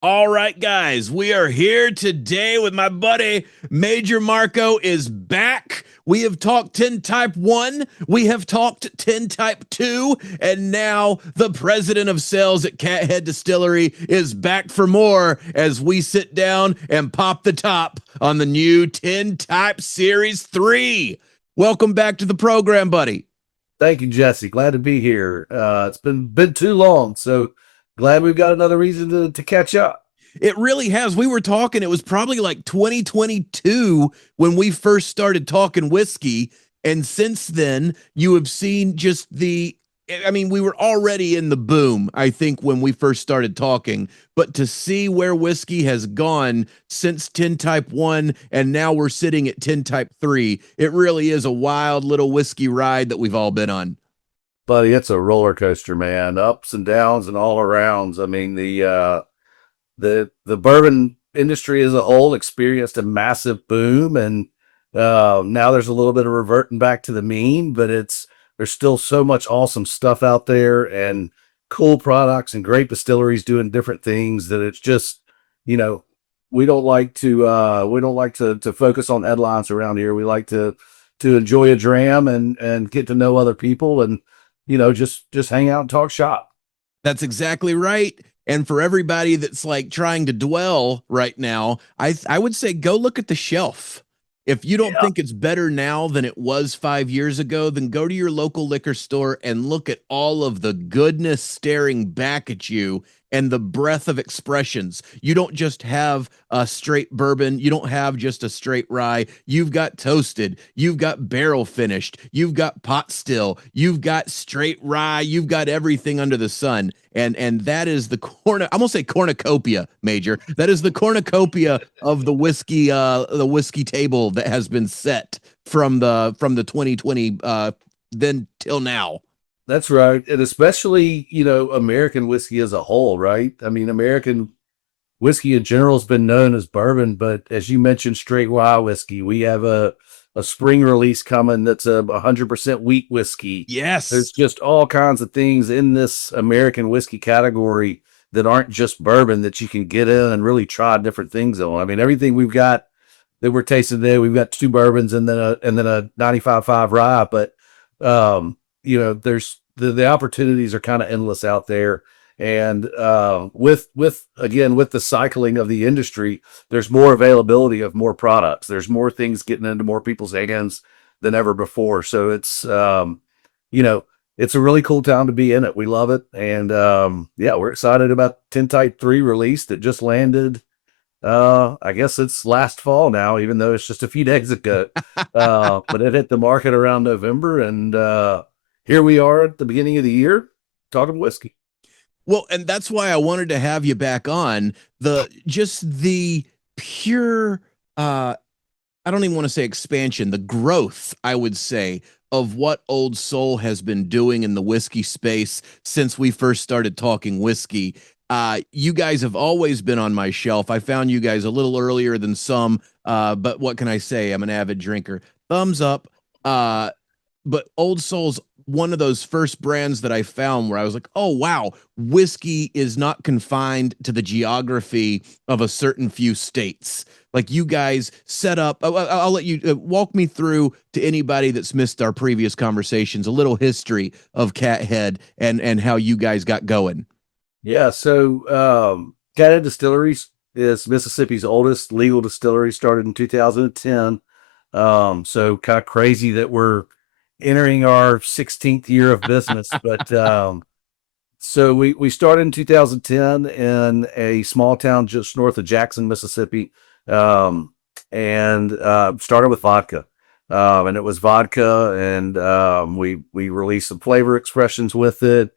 All right, guys, we are here today with my buddy Major Markow is back. We have talked Tintype 1, we have talked Tintype 2, and now the president of sales at Cathead Distillery is back for more as we sit down and pop the top on the new Tintype Series 3. Welcome back to the program, buddy. Thank you, Jesse. Glad to be here. It's been too long, so glad we've got another reason to catch up. It really has. We were talking, it was probably like 2022 when we first started talking whiskey. And since then, you have seen just I mean, we were already in the boom, I think, when we first started talking. But to see where whiskey has gone since Tintype 1 and now we're sitting at Tintype 3, it really is a wild little whiskey ride that we've all been on. Buddy, it's a roller coaster, man. Ups and downs and all arounds. I mean, the bourbon industry as a whole experienced a massive boom, and now there's a little bit of reverting back to the mean, but there's still so much awesome stuff out there and cool products and great distilleries doing different things that it's just, you know, we don't like to focus on headlines around here. We like to enjoy a dram and get to know other people and just hang out and talk shop. That's exactly right. And for everybody that's like trying to dwell right now, I would say go look at the shelf. If you don't Yeah. think it's better now than it was 5 years ago, then go to your local liquor store and look at all of the goodness staring back at you and the breadth of expressions. You don't just have a straight bourbon. You don't have just a straight rye. You've got toasted. You've got barrel finished. You've got pot still. You've got straight rye. You've got everything under the sun. And that is the I'm gonna say cornucopia, Major. That is the cornucopia of the whiskey table that has been set from the 2020 then till now. That's right. And especially, American whiskey as a whole, right? I mean, American whiskey in general has been known as bourbon, but as you mentioned, straight rye whiskey, we have a spring release coming that's a 100% wheat whiskey. There's Yes. just all kinds of things in this American whiskey category that aren't just bourbon that you can get in and really try different things on. I mean, everything we've got that we're tasting today, we've got two bourbons and then a 95.5 rye, but there's the opportunities are kind of endless out there. And with again with the cycling of the industry, there's more availability of more products. There's more things getting into more people's hands than ever before. So you know, it's a really cool time to be in it. We love it, and yeah, we're excited about Tintype 3 release that just landed. I guess it's last fall now, even though it's just a few days ago. But it hit the market around November, and here we are at the beginning of the year talking whiskey. Well, and that's why I wanted to have you back on the pure I don't even want to say expansion, the growth, I would say, of what Old Soul has been doing in the whiskey space since we first started talking whiskey. You guys have always been on my shelf. I found you guys a little earlier than some, but what can I say? I'm an avid drinker. Thumbs up. But Old Soul's one of those first brands that I found where I was like, oh, wow, whiskey is not confined to the geography of a certain few states. Like you guys set up, I'll let you walk me through to anybody that's missed our previous conversations, a little history of Cathead and how you guys got going. Yeah, so Cadet Distilleries is Mississippi's oldest legal distillery, started in 2010. So kind of crazy that we're entering our 16th year of business, but so we started in 2010 in a small town just north of Jackson, Mississippi, and started with vodka. And it was vodka, and we released some flavor expressions with it,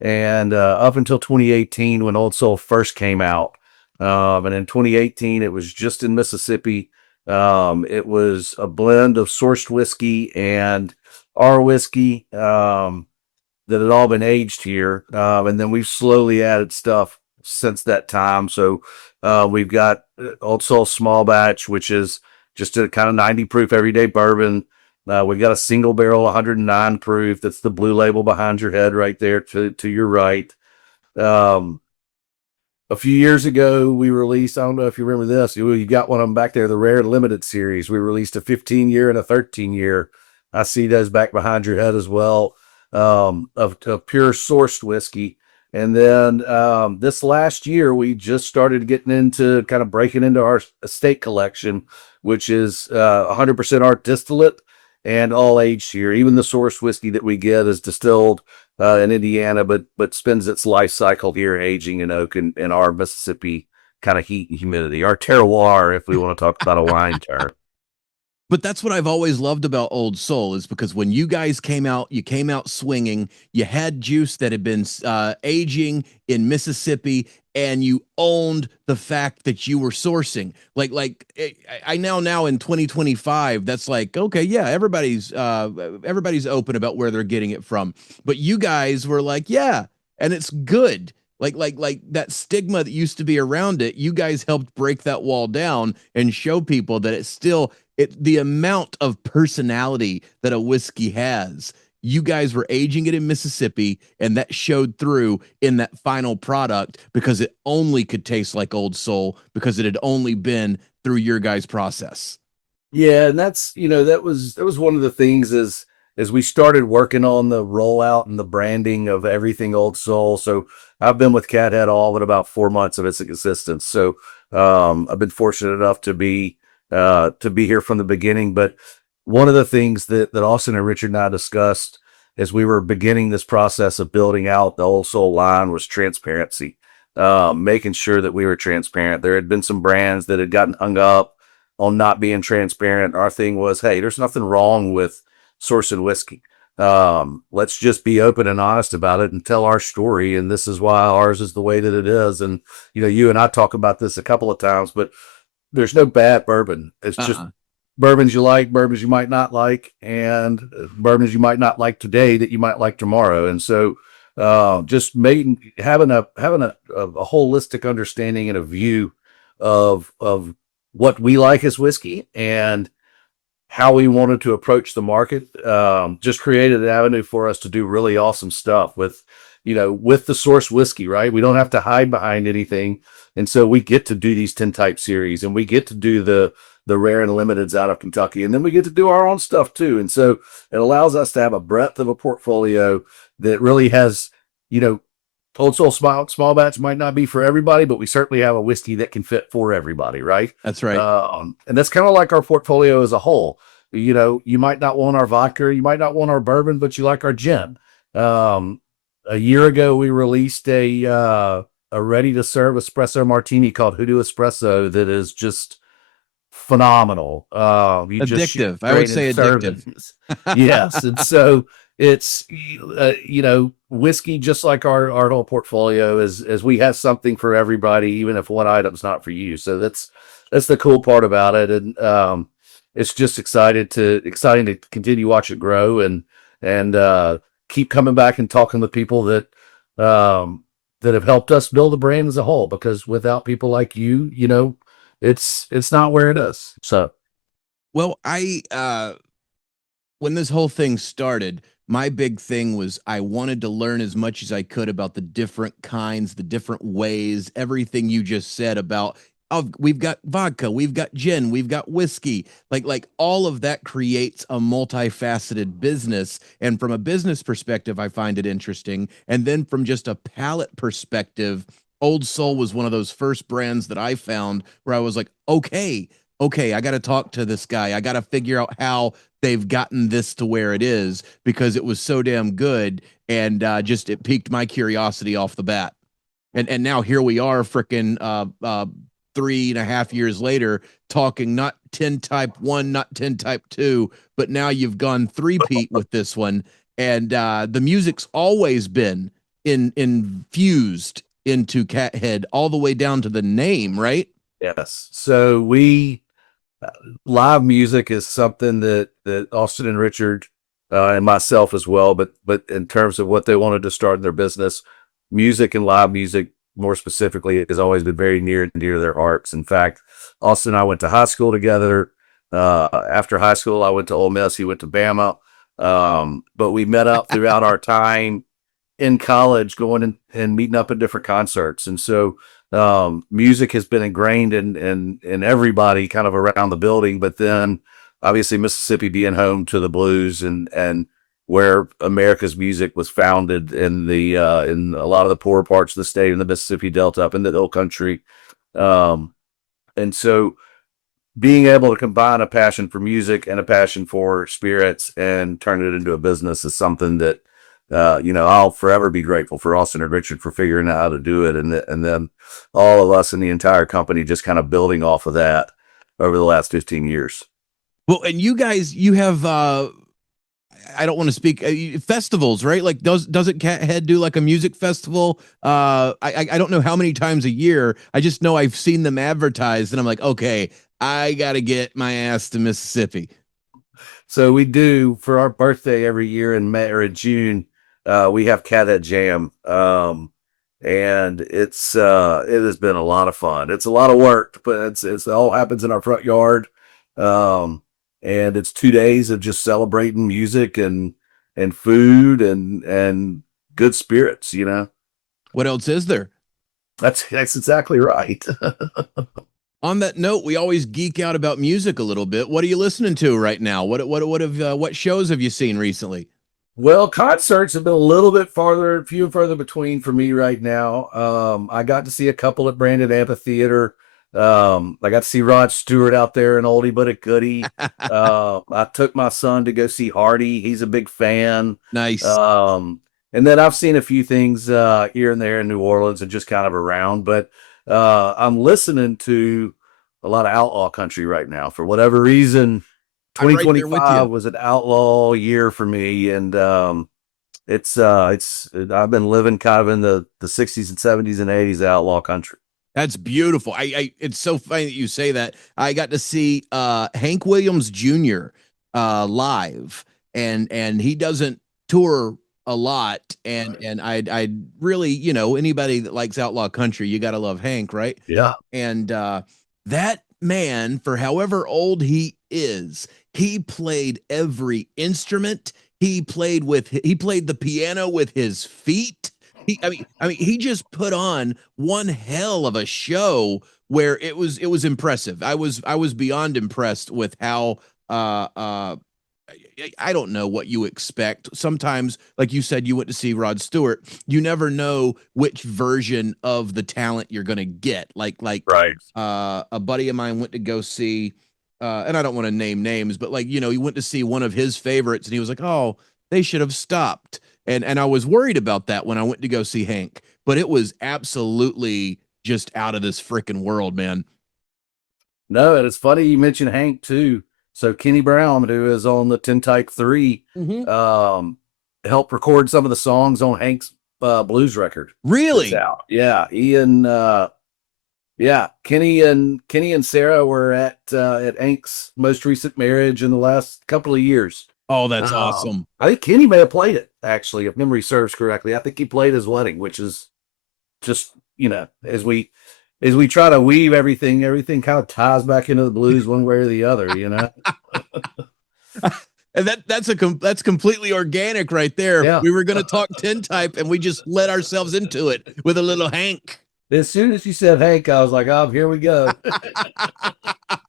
and up until 2018 when Old Soul first came out, and in 2018 it was just in Mississippi. It was a blend of sourced whiskey and our whiskey. That had all been aged here. And then we've slowly added stuff since that time. So we've got Old Soul Small Batch, which is just a kind of 90 proof everyday bourbon. We've got a single barrel 109 proof. That's the blue label behind your head right there to your right. Um, a few years ago, we released, I don't know if you remember this, you got one of them back there, the Rare and Limited series. We released a 15-year and a 13-year. I see those back behind your head as well, of pure sourced whiskey. And then this last year, we just started getting into kind of breaking into our estate collection, which is 100% art distillate and all aged here. Even the source whiskey that we get is distilled in Indiana, but spends its life cycle here aging in oak in our Mississippi kind of heat and humidity, our terroir, if we want to talk about a wine term. But that's what I've always loved about Old Soul is because when you guys came out, you came out swinging. You had juice that had been aging in Mississippi, and you owned the fact that you were sourcing. I now in 2025, that's like okay, yeah, everybody's open about where they're getting it from, but you guys were like, yeah, and it's good. Like that stigma that used to be around it, you guys helped break that wall down and show people that it's still the amount of personality that a whiskey has. You guys were aging it in Mississippi, and that showed through in that final product because it only could taste like Old Soul because it had only been through your guys' process. Yeah, and that's that was one of the things as we started working on the rollout and the branding of everything Old Soul. So I've been with Cathead all but about 4 months of its existence. So I've been fortunate enough to be here from the beginning. But one of the things that Austin and Richard and I discussed as we were beginning this process of building out the Old Soul line was transparency, making sure that we were transparent. There had been some brands that had gotten hung up on not being transparent. Our thing was, hey, there's nothing wrong with sourcing whiskey. Let's just be open and honest about it and tell our story. And this is why ours is the way that it is. And, you and I talk about this a couple of times, but there's no bad bourbon. It's just Uh-uh. bourbons you like, bourbons you might not like, and bourbons you might not like today that you might like tomorrow. And so, just having a holistic understanding and a view of what we like as whiskey and how we wanted to approach the market, just created an avenue for us to do really awesome stuff with the source whiskey, right? We don't have to hide behind anything. And so we get to do these Tintype series and we get to do the rare and limiteds out of Kentucky. And then we get to do our own stuff too. And so it allows us to have a breadth of a portfolio that really has, you know, Old Soul small batch might not be for everybody, but we certainly have a whiskey that can fit for everybody, right? That's right. And that's kind of like our portfolio as a whole. You might not want our vodka, you might not want our bourbon, but you like our gin. Um, a year ago, we released a ready to serve espresso martini called Hoodoo Espresso that is just phenomenal. You just shoot Addictive. I would straight and say serve addictive. it. Yes, and so it's whiskey just like our whole portfolio is as we have something for everybody, even if one item's not for you. So that's the cool part about it, and it's just exciting to continue watch it grow and keep coming back and talking to people that have helped us build the brand as a whole. Because without people like it's not where it is. So Well, I when this whole thing started, my big thing was I wanted to learn as much as I could about the different kinds, the different ways, everything you just said about we've got vodka, we've got gin, we've got whiskey. Like all of that creates a multifaceted business. And from a business perspective, I find it interesting. And then from just a palate perspective, Old Soul was one of those first brands that I found where I was like, okay, I got to talk to this guy. I got to figure out how they've gotten this to where it is because it was so damn good and just it piqued my curiosity off the bat. And now here we are, freaking 3.5 years later, talking not Tintype 1, not Tintype 2, but now you've gone three-peat with this one. And the music's always been infused into Cathead all the way down to the name, right? yes, so we live music is something that Austin and Richard and myself as well, but in terms of what they wanted to start in their business, music and live music more specifically has always been very near and dear to their hearts. In fact, Austin and I went to high school together. After high school, I went to Ole Miss. He went to Bama. But we met up throughout our time in college, going and meeting up at different concerts. And so music has been ingrained in everybody kind of around the building, but then obviously Mississippi being home to the blues and where America's music was founded in a lot of the poorer parts of the state in the Mississippi Delta up in the hill country. Um, and so being able to combine a passion for music and a passion for spirits and turn it into a business is something that I'll forever be grateful for Austin and Richard for figuring out how to do it, and then all of us in the entire company just kind of building off of that over the last 15 years. Well, and you guys, you have I don't want to speak festivals, right? Like doesn't Cathead do like a music festival? I don't know how many times a year. I just know I've seen them advertised, and I'm like, okay, I got to get my ass to Mississippi. So we do for our birthday every year in May or in June. We have Cat Jam, and it has been a lot of fun. It's a lot of work, but it all happens in our front yard, um, and it's 2 days of just celebrating music and food and good spirits. What else is there? That's exactly right. On that note, we always geek out about music a little bit. What are you listening to right now? What shows have you seen recently? Well, concerts have been a little bit few and further between for me right now. I got to see a couple at Brandon Amphitheater. I got to see Rod Stewart out there, an oldie but a goodie. I took my son to go see Hardy. He's a big fan. Nice. And then I've seen a few things here and there in New Orleans and just kind of around. But I'm listening to a lot of outlaw country right now for whatever reason. I'm right there with you. 2025 was an outlaw year for me, and it's I've been living kind of in the 60s and 70s and 80s outlaw country. That's beautiful. It's so funny that you say that. I got to see Hank Williams Jr. Live, and he doesn't tour a lot, and I really, anybody that likes outlaw country, you got to love Hank, right? Yeah. And that man, for however old he is, he played every instrument. He played the piano with his feet. He just put on one hell of a show where it was impressive. I was beyond impressed with how I don't know what you expect. Sometimes, like you said, you went to see Rod Stewart. You never know which version of the talent you're going to get. Right. A buddy of mine went to go see, and I don't want to name names, but he went to see one of his favorites, and he was like, "Oh, they should have stopped." And I was worried about that when I went to go see Hank, but it was absolutely just out of this freaking world, man. No, and it's funny you mentioned Hank too. So Kenny Brown, who is on the Tintype 3, Mm-hmm. helped record some of the songs on Hank's blues record that's Really? out. Yeah, Kenny and Sarah were at Hank's most recent marriage in the last couple of years. Oh, that's awesome. I think Kenny may have played it, actually, if memory serves correctly. I think he played his wedding, which is just, as we try to weave everything kind of ties back into the blues one way or the other. And that's completely organic right there. Yeah. We were going to talk Tintype, and we just let ourselves into it with a little Hank. As soon as you said Hank, I was like, oh, here we go.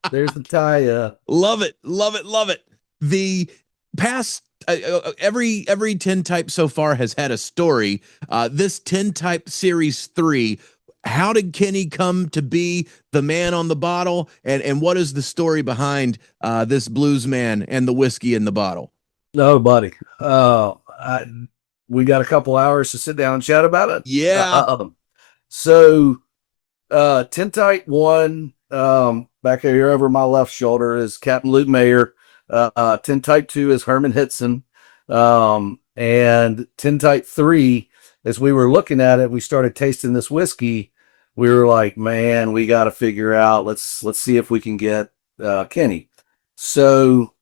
There's the tie. Love it, love it, love it. The past every Tintype so far has had a story. This Tintype Series 3, how did Kenny come to be the man on the bottle, and what is the story behind this blues man and the whiskey in the bottle? No, buddy. We got a couple hours to sit down and chat about it. Yeah. So Tintype 1, back here over my left shoulder is Captain Luke Mayer. Tintype 2 is Herman Hitson. And Tintype 3, as we were looking at it, we started tasting this whiskey. We were like, man, we got to figure out, let's see if we can get Kenny. So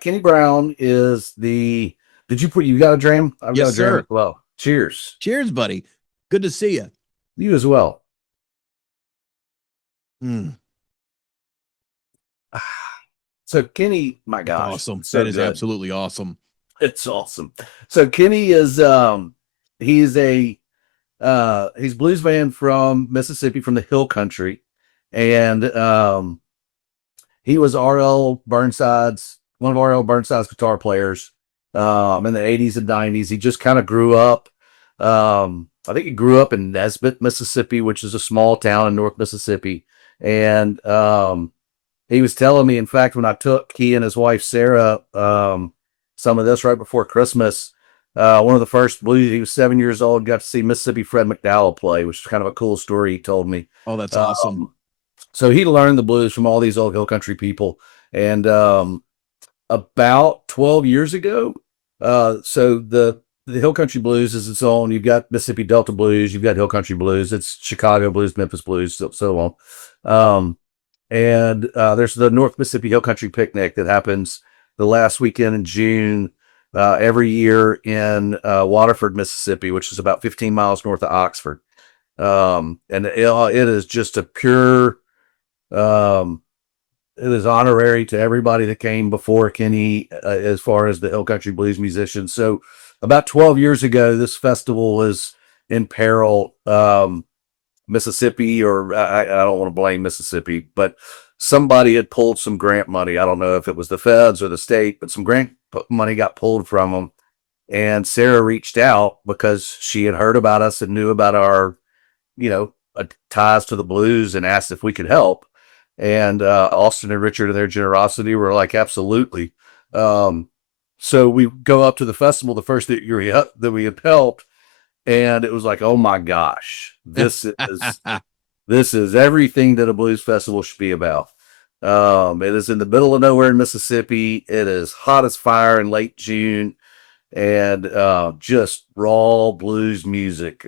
Kenny Brown is you got a dram? I've Yes, got a dram sir. as well. Cheers. Cheers, buddy. Good to see you. You as well. Mm, So Kenny, my gosh, awesome. so That is good. absolutely awesome. It's awesome. So Kenny is he's a He's bluesman from Mississippi, from the Hill Country, and he was R.L. Burnside's one of R.L. Burnside's guitar players in the 80s and 90s. He just kind of grew up. I think he grew up in Nesbit, Mississippi, which is a small town in North Mississippi. And he was telling me, in fact, when I took he and his wife Sarah some of this right before Christmas, one of the first blues, he was 7 years old, got to see Mississippi Fred McDowell play, which is kind of a cool story he told me. Oh, that's awesome. So he learned the blues from all these old hill country people. And about 12 years ago, so the hill country blues is its own. You've got Mississippi Delta blues, you've got hill country blues, it's Chicago blues, Memphis blues, so on. And there's the North Mississippi Hill Country Picnic that happens the last weekend in June every year in Waterford, Mississippi, which is about 15 miles north of Oxford. And it is just a pure, it is honorary to everybody that came before Kenny as far as the Hill Country Blues musicians. So about 12 years ago, this festival is in peril. Mississippi, or I don't want to blame Mississippi, but somebody had pulled some grant money. I don't know if it was the feds or the state, but some grant money got pulled from them. And Sarah reached out because she had heard about us and knew about our, ties to the blues, and asked if we could help. And Austin and Richard, in their generosity, were like, absolutely. So we go up to the festival the first year that we had helped, and it was like, oh my gosh, this is everything that a blues festival should be about. It is in the middle of nowhere in Mississippi. It is hot as fire in late June, and just raw blues music.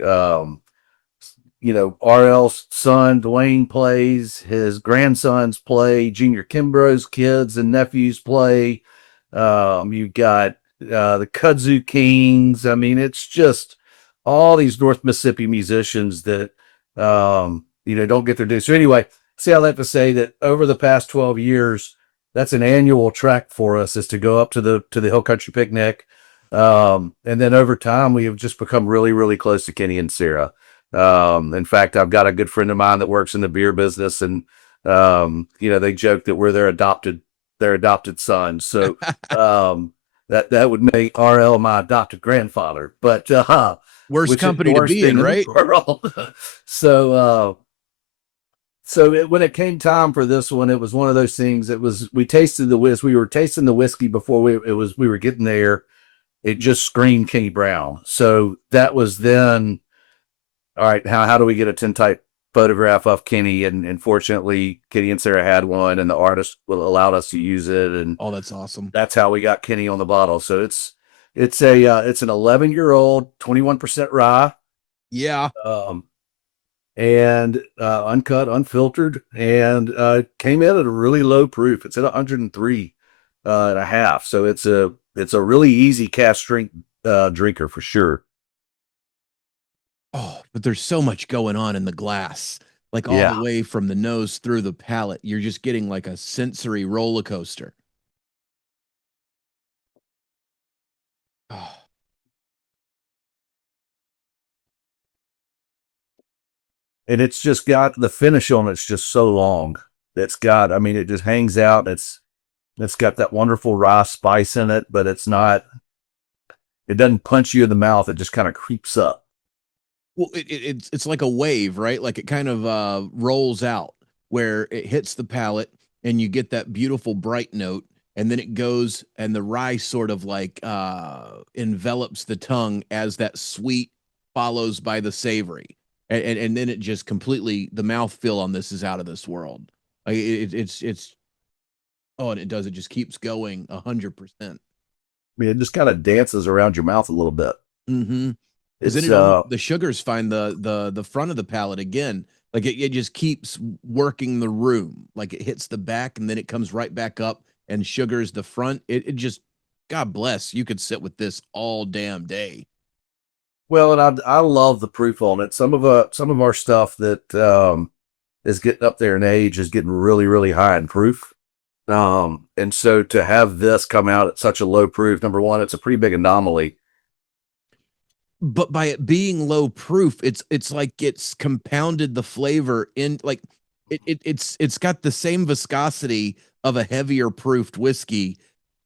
RL's son Dwayne plays, his grandsons play, Junior Kimbrough's kids and nephews play. You got the Kudzu Kings. I mean, it's just all these North Mississippi musicians that don't get their due. So anyway, see, I like to say that over the past 12 years, that's an annual track for us, is to go up to the Hill Country Picnic. And then over time, we have just become really, really close to Kenny and Sarah. In fact, I've got a good friend of mine that works in the beer business, and they joke that we're their adopted sons. So that would make RL my adopted grandfather. But worst company to be in, right? So when it came time for this one, it was one of those things. We tasted the whiskey. We were tasting the whiskey before we were getting there. It just screamed Kenny Brown. So that was then, all right, how do we get a tintype photograph of Kenny? And fortunately, Kenny and Sarah had one, and the artist allowed us to use it. And oh, that's awesome. That's how we got Kenny on the bottle. So it's an 11-year-old, 21% rye. Yeah. And uncut, unfiltered, and came in at a really low proof. It's at 103 and a half. So it's a really easy cast drinker for sure. Oh, but there's so much going on in the glass, like all the way from the nose through the palate. You're just getting like a sensory roller coaster. Oh. And it's just got the finish on it's just so long. It just hangs out. It's got that wonderful rye spice in it, but it doesn't punch you in the mouth. It just kind of creeps up. Well, it's like a wave, right? Like it kind of rolls out where it hits the palate, and you get that beautiful bright note, and then it goes, and the rye sort of like envelops the tongue as that sweet follows by the savory, and then it just completely, the mouthfeel on this is out of this world. Like it's oh, and it just keeps going 100%. I mean, it just kind of dances around your mouth a little bit. Mm-hmm. Because then the sugars find the front of the palate again. Like it just keeps working the room. Like it hits the back, and then it comes right back up and sugars the front. It just, God bless, you could sit with this all damn day. Well, and I love the proof on it. Some of our stuff that is getting up there in age is getting really, really high in proof. And so to have this come out at such a low proof, number one, it's a pretty big anomaly. but by it being low proof, it's like it's compounded the flavor in like it's got the same viscosity of a heavier proofed whiskey,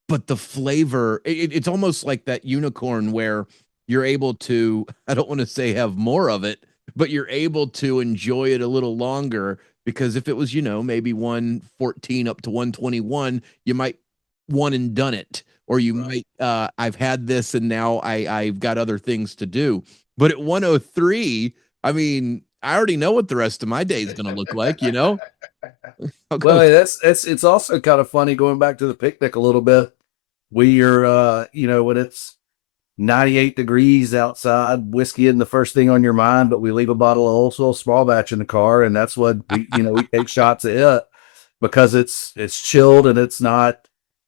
but the flavor it's almost like that unicorn where you're able to, I don't want to say have more of it, but you're able to enjoy it a little longer, because if it was, maybe 114 up to 121, you might one and done it, or you Right. might I've had this and now I've got other things to do. But at 103, I mean, I already know what the rest of my day is going to look like, I'll Well, go. that's it's also kind of funny going back to the picnic a little bit. We are, when it's 98 degrees outside, whiskey isn't the first thing on your mind, but we leave a bottle of Old Soul small batch in the car, and that's what we take shots at it because it's chilled and it's not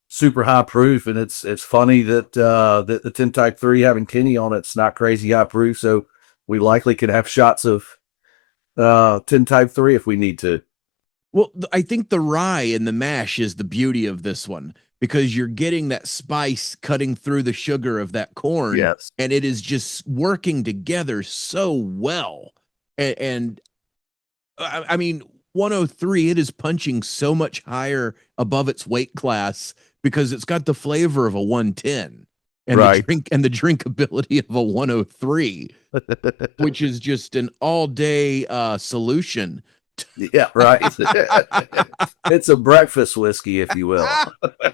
super high proof, and it's funny that that the Tintype 3 having Kenny on it's not crazy high proof, so we likely could have shots of Tintype 3 if we need to. Well, I think the rye and the mash is the beauty of this one, because you're getting that spice cutting through the sugar of that corn, Yes. and it is just working together so well. And I mean, 103, it is punching so much higher above its weight class because it's got the flavor of a 110 and the Right. drinkability of a 103, which is just an all day solution. Yeah, right. It's a breakfast whiskey, if you will.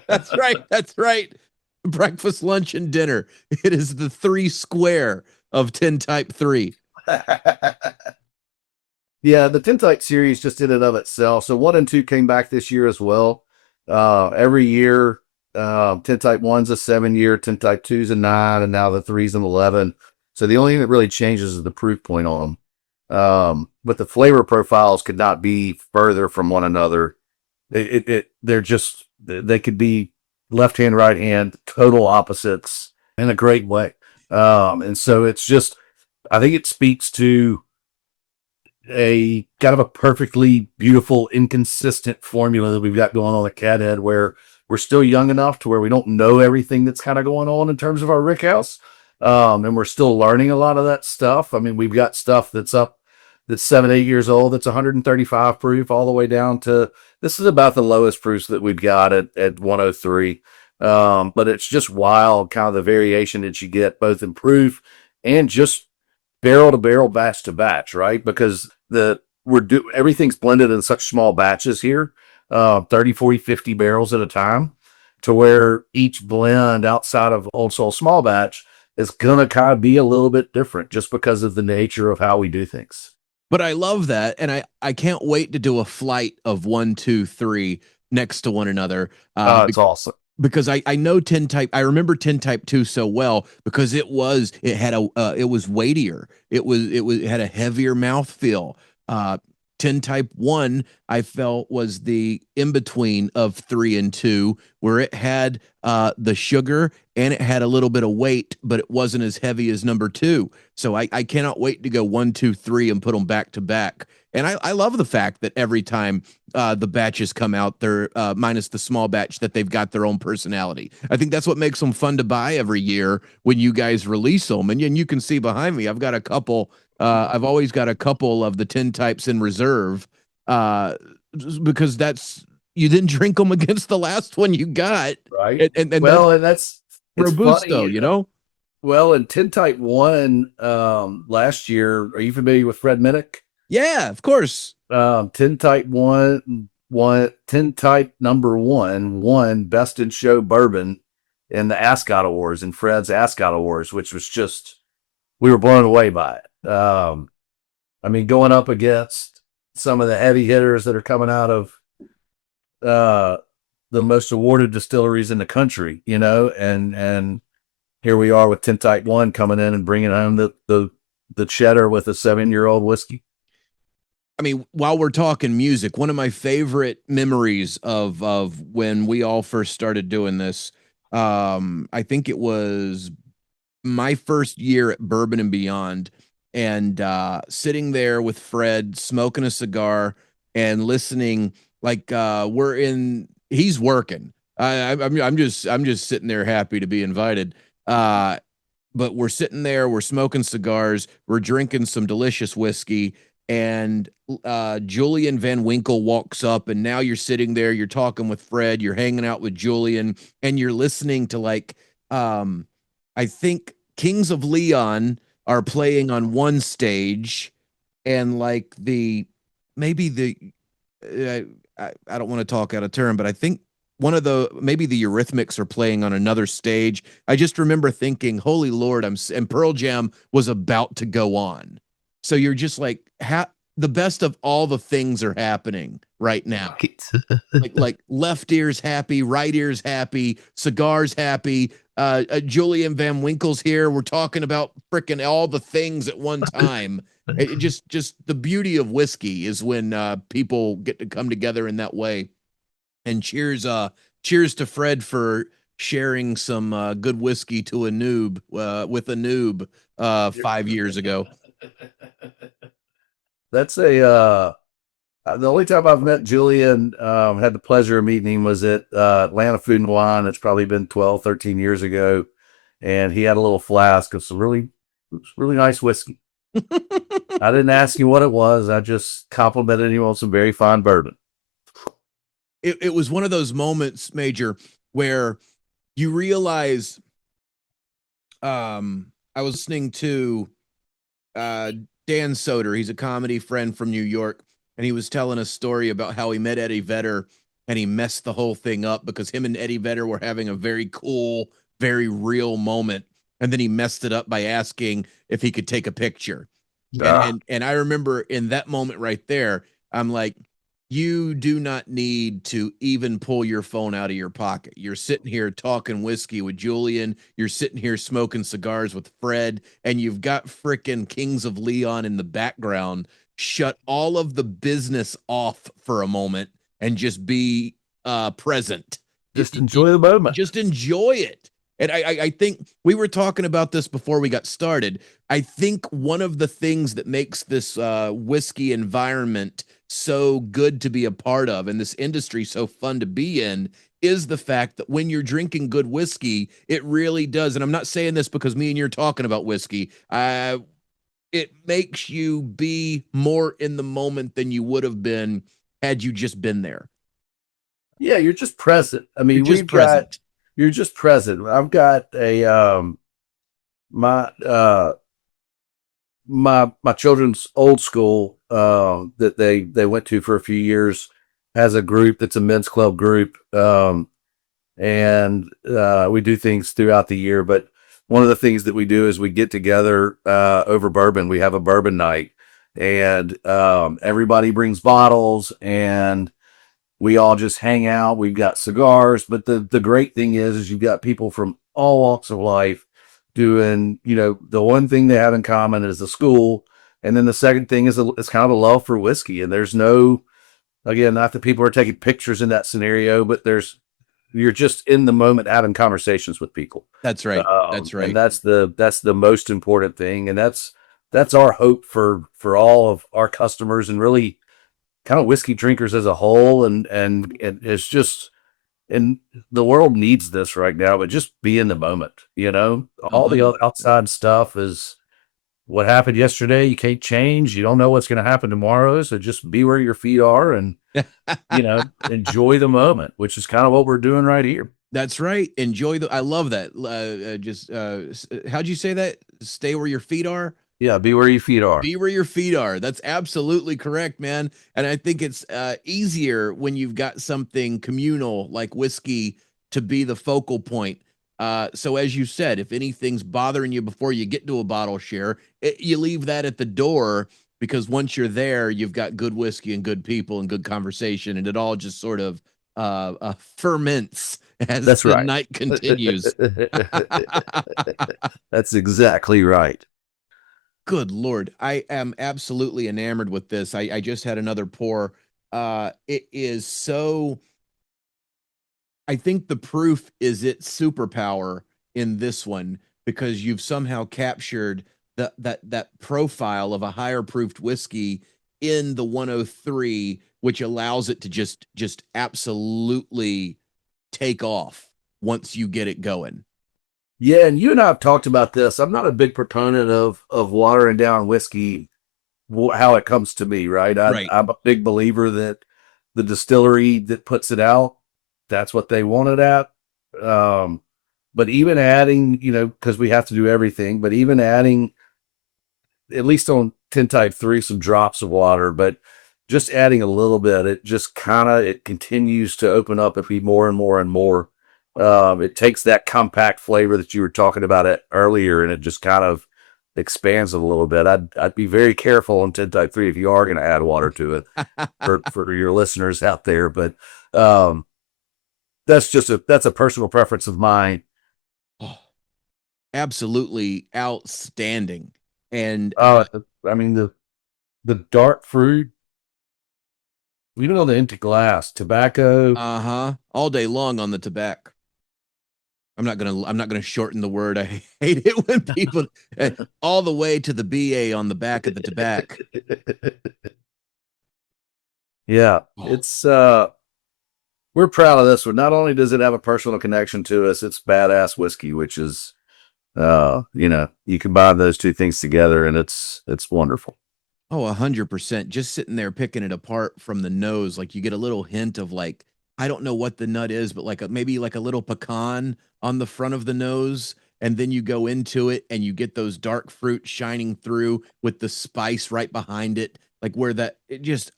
That's right. That's right. Breakfast, lunch, and dinner. It is the three square of Tintype 3. Yeah, the Tintype series just in and of itself. So 1 and 2 came back this year as well. Every year, Tintype 1's a 7 year, Tintype 2's a 9, and now the 3's an 11. So the only thing that really changes is the proof point on them. But the flavor profiles could not be further from one another. They're just, they could be left hand, right hand, total opposites in a great way. And so it's just, I think it speaks to a kind of a perfectly beautiful, inconsistent formula that we've got going on at Cathead, where we're still young enough to where we don't know everything that's kind of going on in terms of our rick house. And we're still learning a lot of that stuff. I mean, we've got stuff that's 7, 8 years old, that's 135 proof, all the way down to this is about the lowest proofs that we've got at 103. But it's just wild, kind of the variation that you get both in proof and just barrel to barrel, batch to batch, right? Because everything's blended in such small batches here, 30, 40, 50 barrels at a time, to where each blend outside of Old Soul small batch is gonna kind of be a little bit different just because of the nature of how we do things. But I love that. And I can't wait to do a flight of 1, 2, 3 next to one another. It's awesome. Because I know Tintype. I remember Tintype 2 so well because it was weightier. It had a heavier mouthfeel. Tintype 1 I felt was the in between of 3 and 2, where it had the sugar and it had a little bit of weight, but it wasn't as heavy as number 2. So I cannot wait to go 1, 2, 3 and put them back to back. And I love the fact that every time the batches come out, they're minus the small batch, that they've got their own personality. I think that's what makes them fun to buy every year when you guys release them. And you can see behind me, I've got a couple. I've always got a couple of the Tintypes in reserve, uh, because that's you didn't drink them against the last one you got, Right. and that's Well, and it's robusto, funny. you know. Well, in Tintype 1, last year, are you familiar with Fred Minnick? Yeah, of course. Tintype 1, Tintype number 1 won Best in Show Bourbon in the Ascot Awards, in Fred's Ascot Awards, which was just, we were blown away by it. I mean, going up against some of the heavy hitters that are coming out of uh, the most awarded distilleries in the country, and here we are with Tintype 1 coming in and bringing home the cheddar with a 7-year-old whiskey. I mean, while we're talking music, one of my favorite memories of when we all first started doing this, I think it was my first year at Bourbon and Beyond, and sitting there with Fred, smoking a cigar and listening. Like he's working. I'm just sitting there happy to be invited. but we're sitting there, we're smoking cigars, we're drinking some delicious whiskey, and Julian Van Winkle walks up, and now you're sitting there, you're talking with Fred, you're hanging out with Julian, and you're listening to like I think Kings of Leon are playing on one stage, and like the maybe the uh, I don't want to talk out of turn, but I think one of the maybe the Eurythmics are playing on another stage. I just remember thinking, "Holy Lord!" And Pearl Jam was about to go on, so you're just like, the best of all the things are happening right now. Like left ear's happy, right ear's happy, cigars happy. Julian Van Winkle's here. We're talking about freaking all the things at one time. It just the beauty of whiskey is when people get to come together in that way. And cheers to Fred for sharing some good whiskey to a noob with a noob 5 years ago. That's a the only time I've met Julian, had the pleasure of meeting him was at Atlanta Food and Wine. It's probably been 12, 13 years ago. And he had a little flask of some really nice whiskey. I didn't ask him what it was. I just complimented him on some very fine bourbon. It was one of those moments, Major, where you realize I was listening to Dan Soder. He's a comedy friend from New York, and he was telling a story about how he met Eddie Vedder and he messed the whole thing up because him and Eddie Vedder were having a very cool, very real moment. And then he messed it up by asking if he could take a picture. And I remember in that moment right there, I'm like, you do not need to even pull your phone out of your pocket. You're sitting here talking whiskey with Julian. You're sitting here smoking cigars with Fred, and you've got frickin' Kings of Leon in the background. Shut all of the business off for a moment and just be present. Just enjoy the moment. Just enjoy it. And I think we were talking about this before we got started. I think one of the things that makes this whiskey environment so good to be a part of and this industry so fun to be in is the fact that when you're drinking good whiskey, it really does. And I'm not saying this because me and you're talking about whiskey. It makes you be more in the moment than you would have been had you just been there. Yeah, you're just present. I mean, you're just present. I've got a my my children's old school that they went to for a few years has a group that's a men's club group, and we do things throughout the year. But one of the things that we do is we get together over bourbon. We have a bourbon night, and everybody brings bottles, and we all just hang out. We've got cigars, but the great thing is you've got people from all walks of life doing, the one thing they have in common is the school. And then the second thing is it's kind of a love for whiskey. And there's no, again, not that people are taking pictures in that scenario, but you're just in the moment having conversations with people. That's right. That's right. And that's the most important thing. And that's our hope for all of our customers and really kind of whiskey drinkers as a whole. And it's just, and the world needs this right now, but just be in the moment, all the outside stuff is what happened yesterday. You can't change. You don't know what's going to happen tomorrow. So just be where your feet are and, enjoy the moment, which is kind of what we're doing right here. That's right. I love that. How'd you say that? Stay where your feet are. Yeah, be where your feet are. Be where your feet are. That's absolutely correct, man. And I think it's easier when you've got something communal like whiskey to be the focal point. So as you said, if anything's bothering you before you get to a bottle share, you leave that at the door because once you're there, you've got good whiskey and good people and good conversation, and it all just sort of ferments as That's the right. night continues. That's exactly right. Good Lord. I am absolutely enamored with this. I just had another pour. It is so, I think the proof is its superpower in this one because you've somehow captured that profile of a higher proofed whiskey in the 103, which allows it to just absolutely take off once you get it going. Yeah, and you and I have talked about this. I'm not a big proponent of watering down whiskey, how it comes to me, right? Right. I'm a big believer that the distillery that puts it out, that's what they want it at. Um, but even adding, because we have to do everything, but even adding, at least on Tintype 3, some drops of water, but just adding a little bit, it just it continues to open up and be more and more and more. It takes that compact flavor that you were talking about it earlier, and it just kind of expands it a little bit. I'd be very careful on Tintype 3 if you are going to add water to it, for your listeners out there. But um, that's a personal preference of mine. Oh, absolutely outstanding. And I mean the dark fruit, even on the empty glass, tobacco. uh-huh, all day long on the tobacco. I'm not gonna shorten the word. I hate it when people all the way to the BA on the back of the tobacco. Yeah, Oh, we're proud of this one. Not only does it have a personal connection to us, it's badass whiskey, which is you combine those two things together and it's wonderful. oh, 100%. Just sitting there picking it apart from the nose, like you get a little hint of like, I don't know what the nut is, but like maybe like a little pecan on the front of the nose. And then you go into it and you get those dark fruit shining through with the spice right behind it, like where that it just,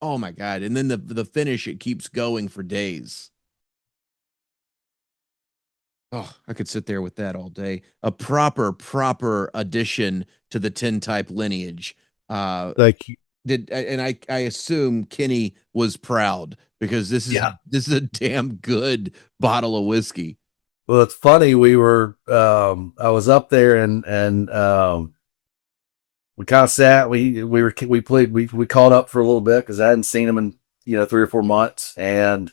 oh my God. And then the finish, it keeps going for days. Oh, I could sit there with that all day. A proper addition to the Tintype lineage. Uh, Thank you. and I assume Kenny was proud because Yeah. this is a damn good bottle of whiskey. Well, it's funny. I was up there and we kind of sat. We played. We caught up for a little bit because I hadn't seen him in 3 or 4 months, and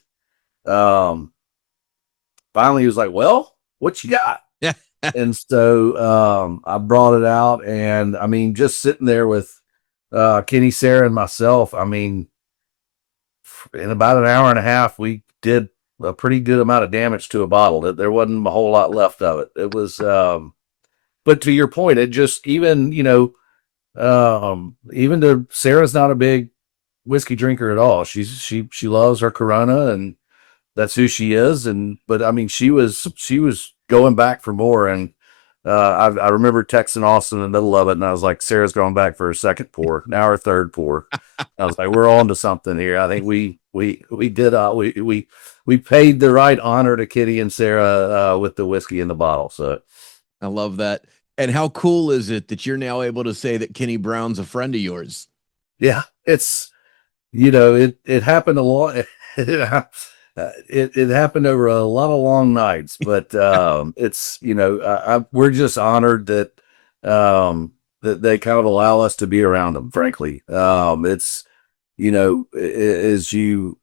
um, finally he was like, "Well, what you got?" Yeah. And so I brought it out, and I mean, just sitting there with Kenny, Sarah, and myself. I mean, in about an hour and a half, we did a pretty good amount of damage to a bottle. There wasn't a whole lot left of it. It was, but to your point, it just even though Sarah's not a big whiskey drinker at all, she loves her Corona, and that's who she is. And but I mean, she was going back for more, and I remember texting Austin in the middle of it, and I was like, Sarah's going back for her second pour, now her third pour. I was like, we're on to something here. I think we did we paid the right honor to Kitty and Sarah with the whiskey in the bottle. So I love that. And how cool is it that you're now able to say that Kenny Brown's a friend of yours? yeah, it's it happened a lot. It happened over a lot of long nights, but it's we're just honored that they kind of allow us to be around them. Frankly, it's as you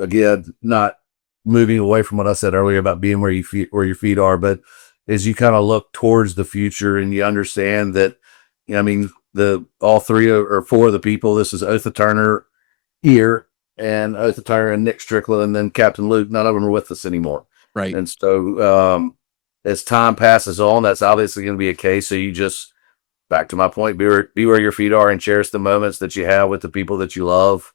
again, not moving away from what I said earlier about being where your feet are, but as you kind of look towards the future and you understand that, I mean, the all three or four of the people, this is Otha Turner here and Otha Turner and Nick Strickland, and then Captain Luke. None of them are with us anymore, Right. and so as time passes on, that's obviously going to be a case. So you just, back to my point, be where your feet are and cherish the moments that you have with the people that you love.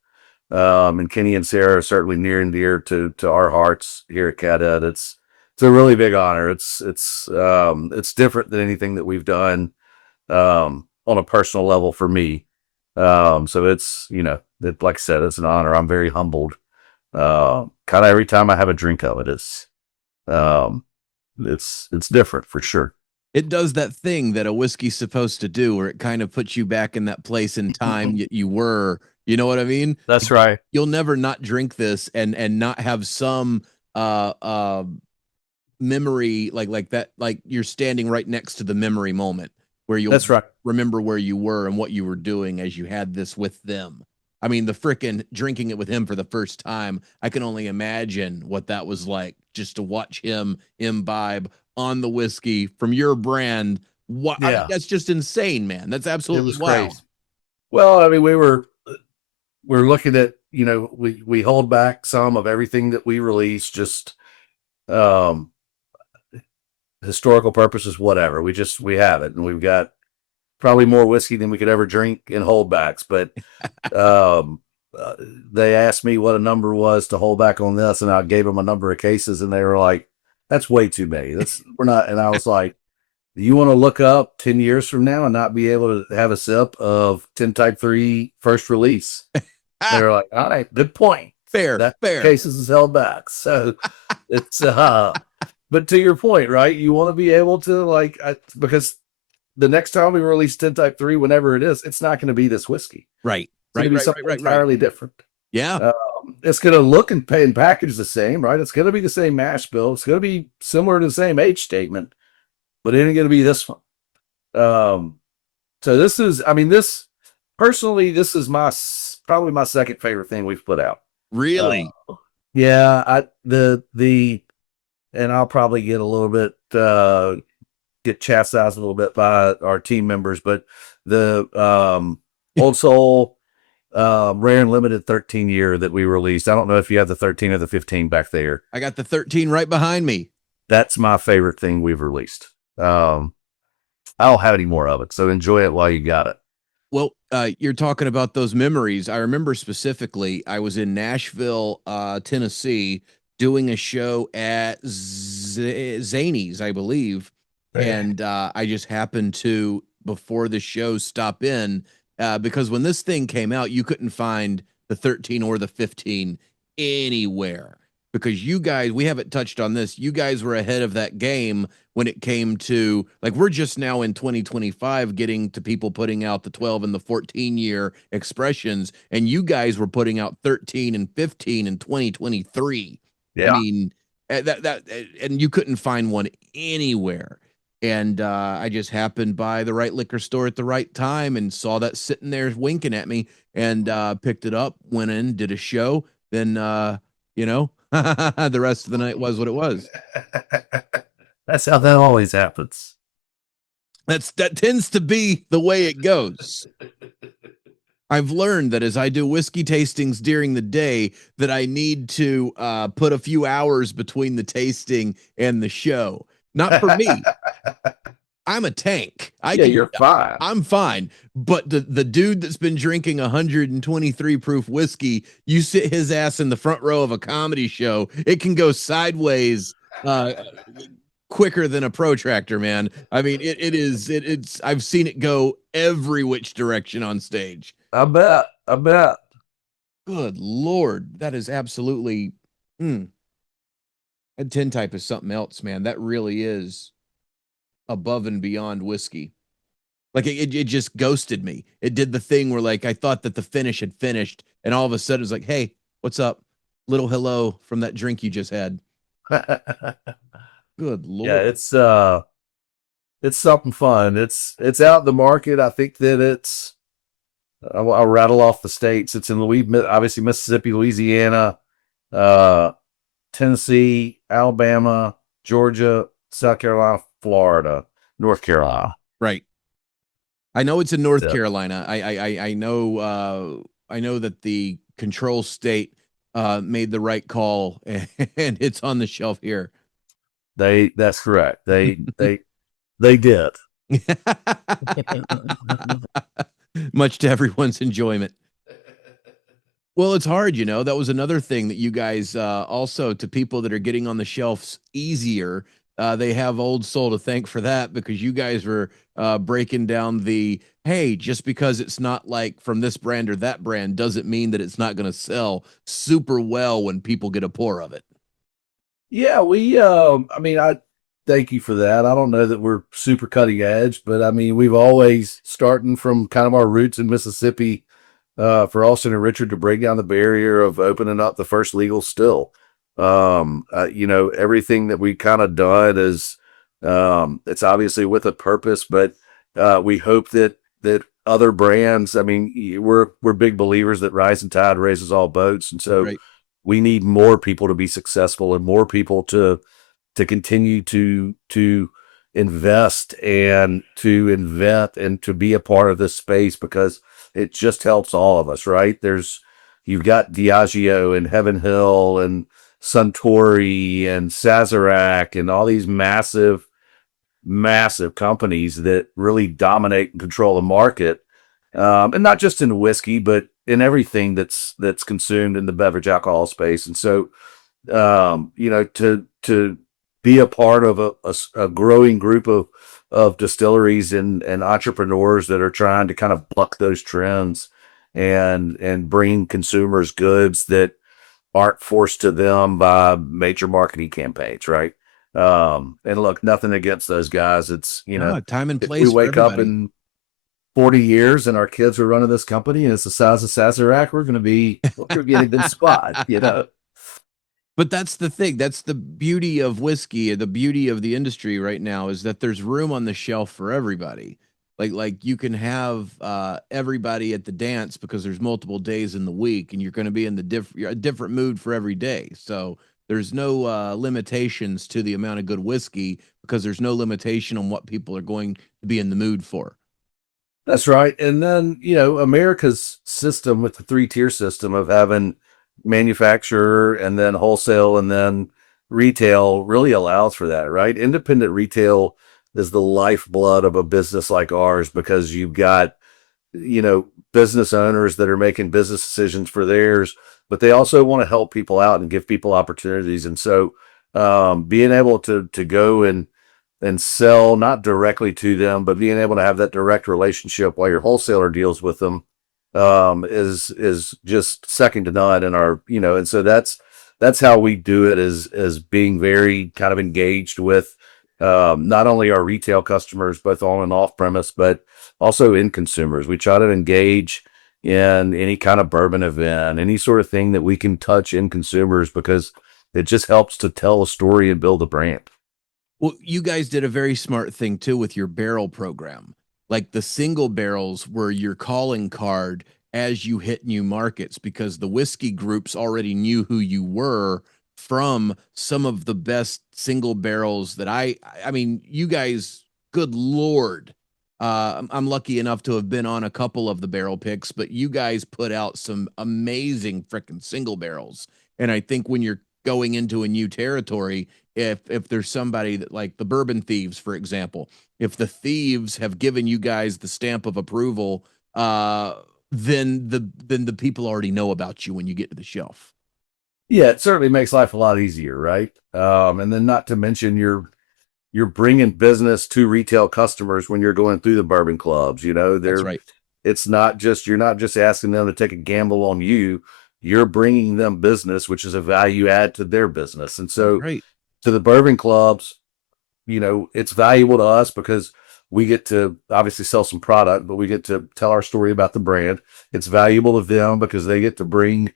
And Kenny and Sarah are certainly near and dear to our hearts here at Cadet. It's a really big honor. It's different than anything that we've done on a personal level for me. So it's like I said, it's an honor. I'm very humbled. Kind of every time I have a drink of it, um, it's different for sure. It does that thing that a whiskey's supposed to do, where it kind of puts you back in that place in time you were. You know what I mean? That's right. You'll never not drink this and not have some uh uh memory like that, like you're standing right next to the memory moment where you'll That's right. remember where you were and what you were doing as you had this with them. I mean, the frickin' drinking it with him for the first time, I can only imagine what that was like, just to watch him imbibe on the whiskey from your brand. What I mean, Yeah, that's just insane, man. That's it absolutely was wild. crazy. Well, I mean, we're looking at, we hold back some of everything that we release, just um historical purposes, whatever. We have it, and we've got probably more whiskey than we could ever drink in holdbacks. But um, uh, they asked me what a number was to hold back on this, and I gave them a number of cases, and they were like, "That's way too many. That's we're not." And I was like, "You want to look up 10 years from now and not be able to have a sip of Tintype 3 first release?" They Ah, were like, "All right, good point. fair, That fair. cases is held back." So it's but to your point, right? You want to be able to because the next time we release Tintype 3, whenever it is, it's not going to be this whiskey. Right, It's going to right, be right, right, something right, right. entirely different. Yeah, It's going to look and package the same, right? It's going to be the same mash bill. It's going to be similar to the same age statement, but it ain't going to be this one. Um, so this is, I mean, this personally, this is probably my second favorite thing we've put out. Uh, really. yeah, and I'll probably get a little bit, get chastised a little bit by our team members, but the Old Soul Rare and Limited 13 year that we released. I don't know if you have the 13 or the 15 back there. I got the 13 right behind me. That's my favorite thing we've released. I don't have any more of it, so enjoy it while you got it. Well, you're talking about those memories. I remember specifically, I was in Nashville, Tennessee, doing a show at Zany's, I believe, and I just happened to before the show stop in because when this thing came out, you couldn't find the 13 or the 15 anywhere because you guys, we haven't touched on this. You guys were ahead of that game when it came to like we're just now in 2025 getting to people putting out the 12 and the 14-year expressions, and you guys were putting out 13 and 15 in 2023. I Yeah. mean, that and you couldn't find one anywhere. And I just happened by the right liquor store at the right time and saw that sitting there winking at me and picked it up, went in, did a show. Then, you know, the rest of the night was what it was. That's how that always happens. That tends to be the way it goes. I've learned that as I do whiskey tastings during the day, that I need to put a few hours between the tasting and the show. Not for me. I'm a tank. I Yeah, can. you're fine. I'm fine. But the dude that's been drinking 123 proof whiskey, you sit his ass in the front row of a comedy show, it can go sideways quicker than a protractor, man. I mean, it's I've seen it go every which direction on stage. I bet. I bet. Good Lord. That is absolutely that Tintype is something else, man. That really is above and beyond whiskey. Like it just ghosted me. It did the thing where like I thought that the finish had finished, and all of a sudden it was like, hey, what's up? Little hello from that drink you just had. Good Yeah, Lord. it's something fun. It's out in the market. I think that I'll rattle off the states. It's in obviously Mississippi, Louisiana, uh, Tennessee, Alabama, Georgia, South Carolina, Florida, North Carolina. Right. I know it's in North Yeah. Carolina. I know that the control state made the right call and it's on the shelf here. That's correct. They did. Much to everyone's enjoyment. Well, it's hard, you know. That was another thing that you guys also to people that are getting on the shelves easier. They have Old Soul to thank for that because you guys were breaking down the hey, just because it's not like from this brand or that brand doesn't mean that it's not going to sell super well when people get a pour of it. Yeah, I mean, I thank you for that. I don't know that we're super cutting edge, but I mean, we've always starting from kind of our roots in Mississippi, for Austin and Richard to break down the barrier of opening up the first legal still. Everything that we kind of done is, it's obviously with a purpose, but, we hope that other brands, I mean, we're big believers that rising tide raises all boats. And so Right. we need more people to be successful and more people to continue to invest and to invent and to be a part of this space because it just helps all of us, right? You've got Diageo and Heaven Hill and Suntory and Sazerac and all these massive massive companies that really dominate and control the market, and not just in whiskey, but in everything that's consumed in the beverage alcohol space. And so, to be a part of a growing group of distilleries and entrepreneurs that are trying to kind of buck those trends and bring consumers goods that aren't forced to them by major marketing campaigns, right? And look, nothing against those guys. It's, No, time and if we place for wake up everybody. in 40 years and our kids are running this company and it's the size of Sazerac, we're going to be in a good spot. But that's the thing. That's the beauty of whiskey, the beauty of the industry right now is that there's room on the shelf for everybody. Like you can have everybody at the dance because there's multiple days in the week, and you're going to be in a different mood for every day. So there's no limitations to the amount of good whiskey because there's no limitation on what people are going to be in the mood for. That's right. And then, America's system with the three-tier system of having manufacturer and then wholesale and then retail really allows for that, right? Independent retail is the lifeblood of a business like ours because you've got, business owners that are making business decisions for theirs, but they also want to help people out and give people opportunities. And so, being able to go and sell not directly to them, but being able to have that direct relationship while your wholesaler deals with them, is just second to none in our, and so that's how we do it, is being very kind of engaged with not only our retail customers, both on and off premise, but also in consumers. We try to engage in any kind of bourbon event, any sort of thing that we can touch in consumers because it just helps to tell a story and build a brand. Well, you guys did a very smart thing too with your barrel program. Like the single barrels were your calling card as you hit new markets because the whiskey groups already knew who you were from some of the best single barrels that I mean, you guys, good Lord. I'm lucky enough to have been on a couple of the barrel picks, but you guys put out some amazing freaking single barrels. And I think when you're going into a new territory, if there's somebody that like the bourbon thieves, for example, if the thieves have given you guys the stamp of approval, then the people already know about you when you get to the shelf. Yeah, it certainly makes life a lot easier, right? And then not to mention you're bringing business to retail customers when you're going through the bourbon clubs. That's right. It's not just you're not just asking them to take a gamble on you. You're bringing them business, which is a value add to their business. And That's so right. to the bourbon clubs, it's valuable to us because we get to obviously sell some product, but we get to tell our story about the brand. It's valuable to them because they get to bring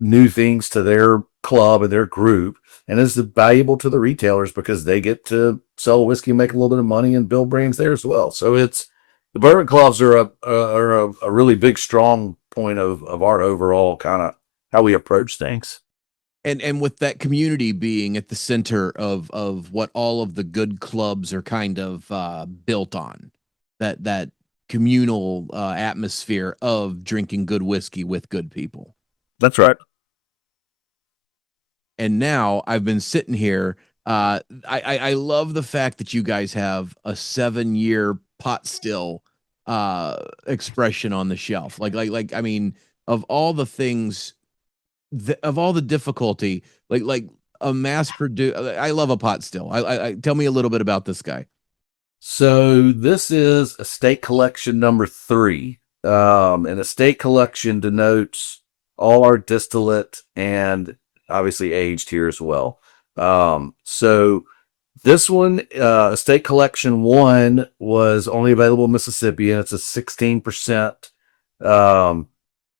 new things to their club and their group, and it's valuable to the retailers because they get to sell whiskey, make a little bit of money, and build brands there as well. So it's the bourbon clubs are a really big strong point of our overall kind of how we approach things. And with that community being at the center of what all of the good clubs are kind of built on, that communal atmosphere of drinking good whiskey with good people. That's right. And now I've been sitting here. I love the fact that you guys have a 7 year pot still expression on the shelf. Like I mean, of all the things, of all the difficulty, like a mass produce. I love a pot still. I tell me a little bit about this guy. So this is estate collection number 3. And estate collection denotes all our distillate and obviously aged here as well. So this one, estate collection 1 was only available in Mississippi, and it's a 16%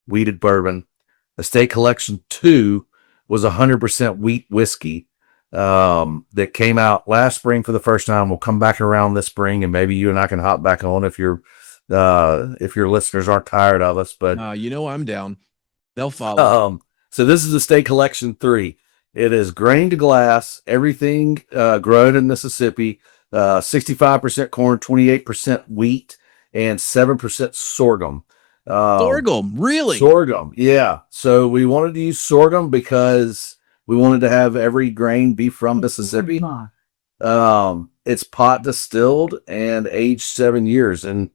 wheated bourbon. Estate collection 2 was 100% wheat whiskey, that came out last spring for the first time. Will come back around this spring, and maybe you and I can hop back on if your listeners aren't tired of us. But I'm down. They'll follow. um, so this is the State Collection 3. It is grain to glass, everything grown in Mississippi, 65% corn, 28% wheat, and 7% sorghum. Sorghum, really? Sorghum, yeah. So we wanted to use sorghum because we wanted to have every grain be from Mississippi. It's pot distilled and aged 7 years. And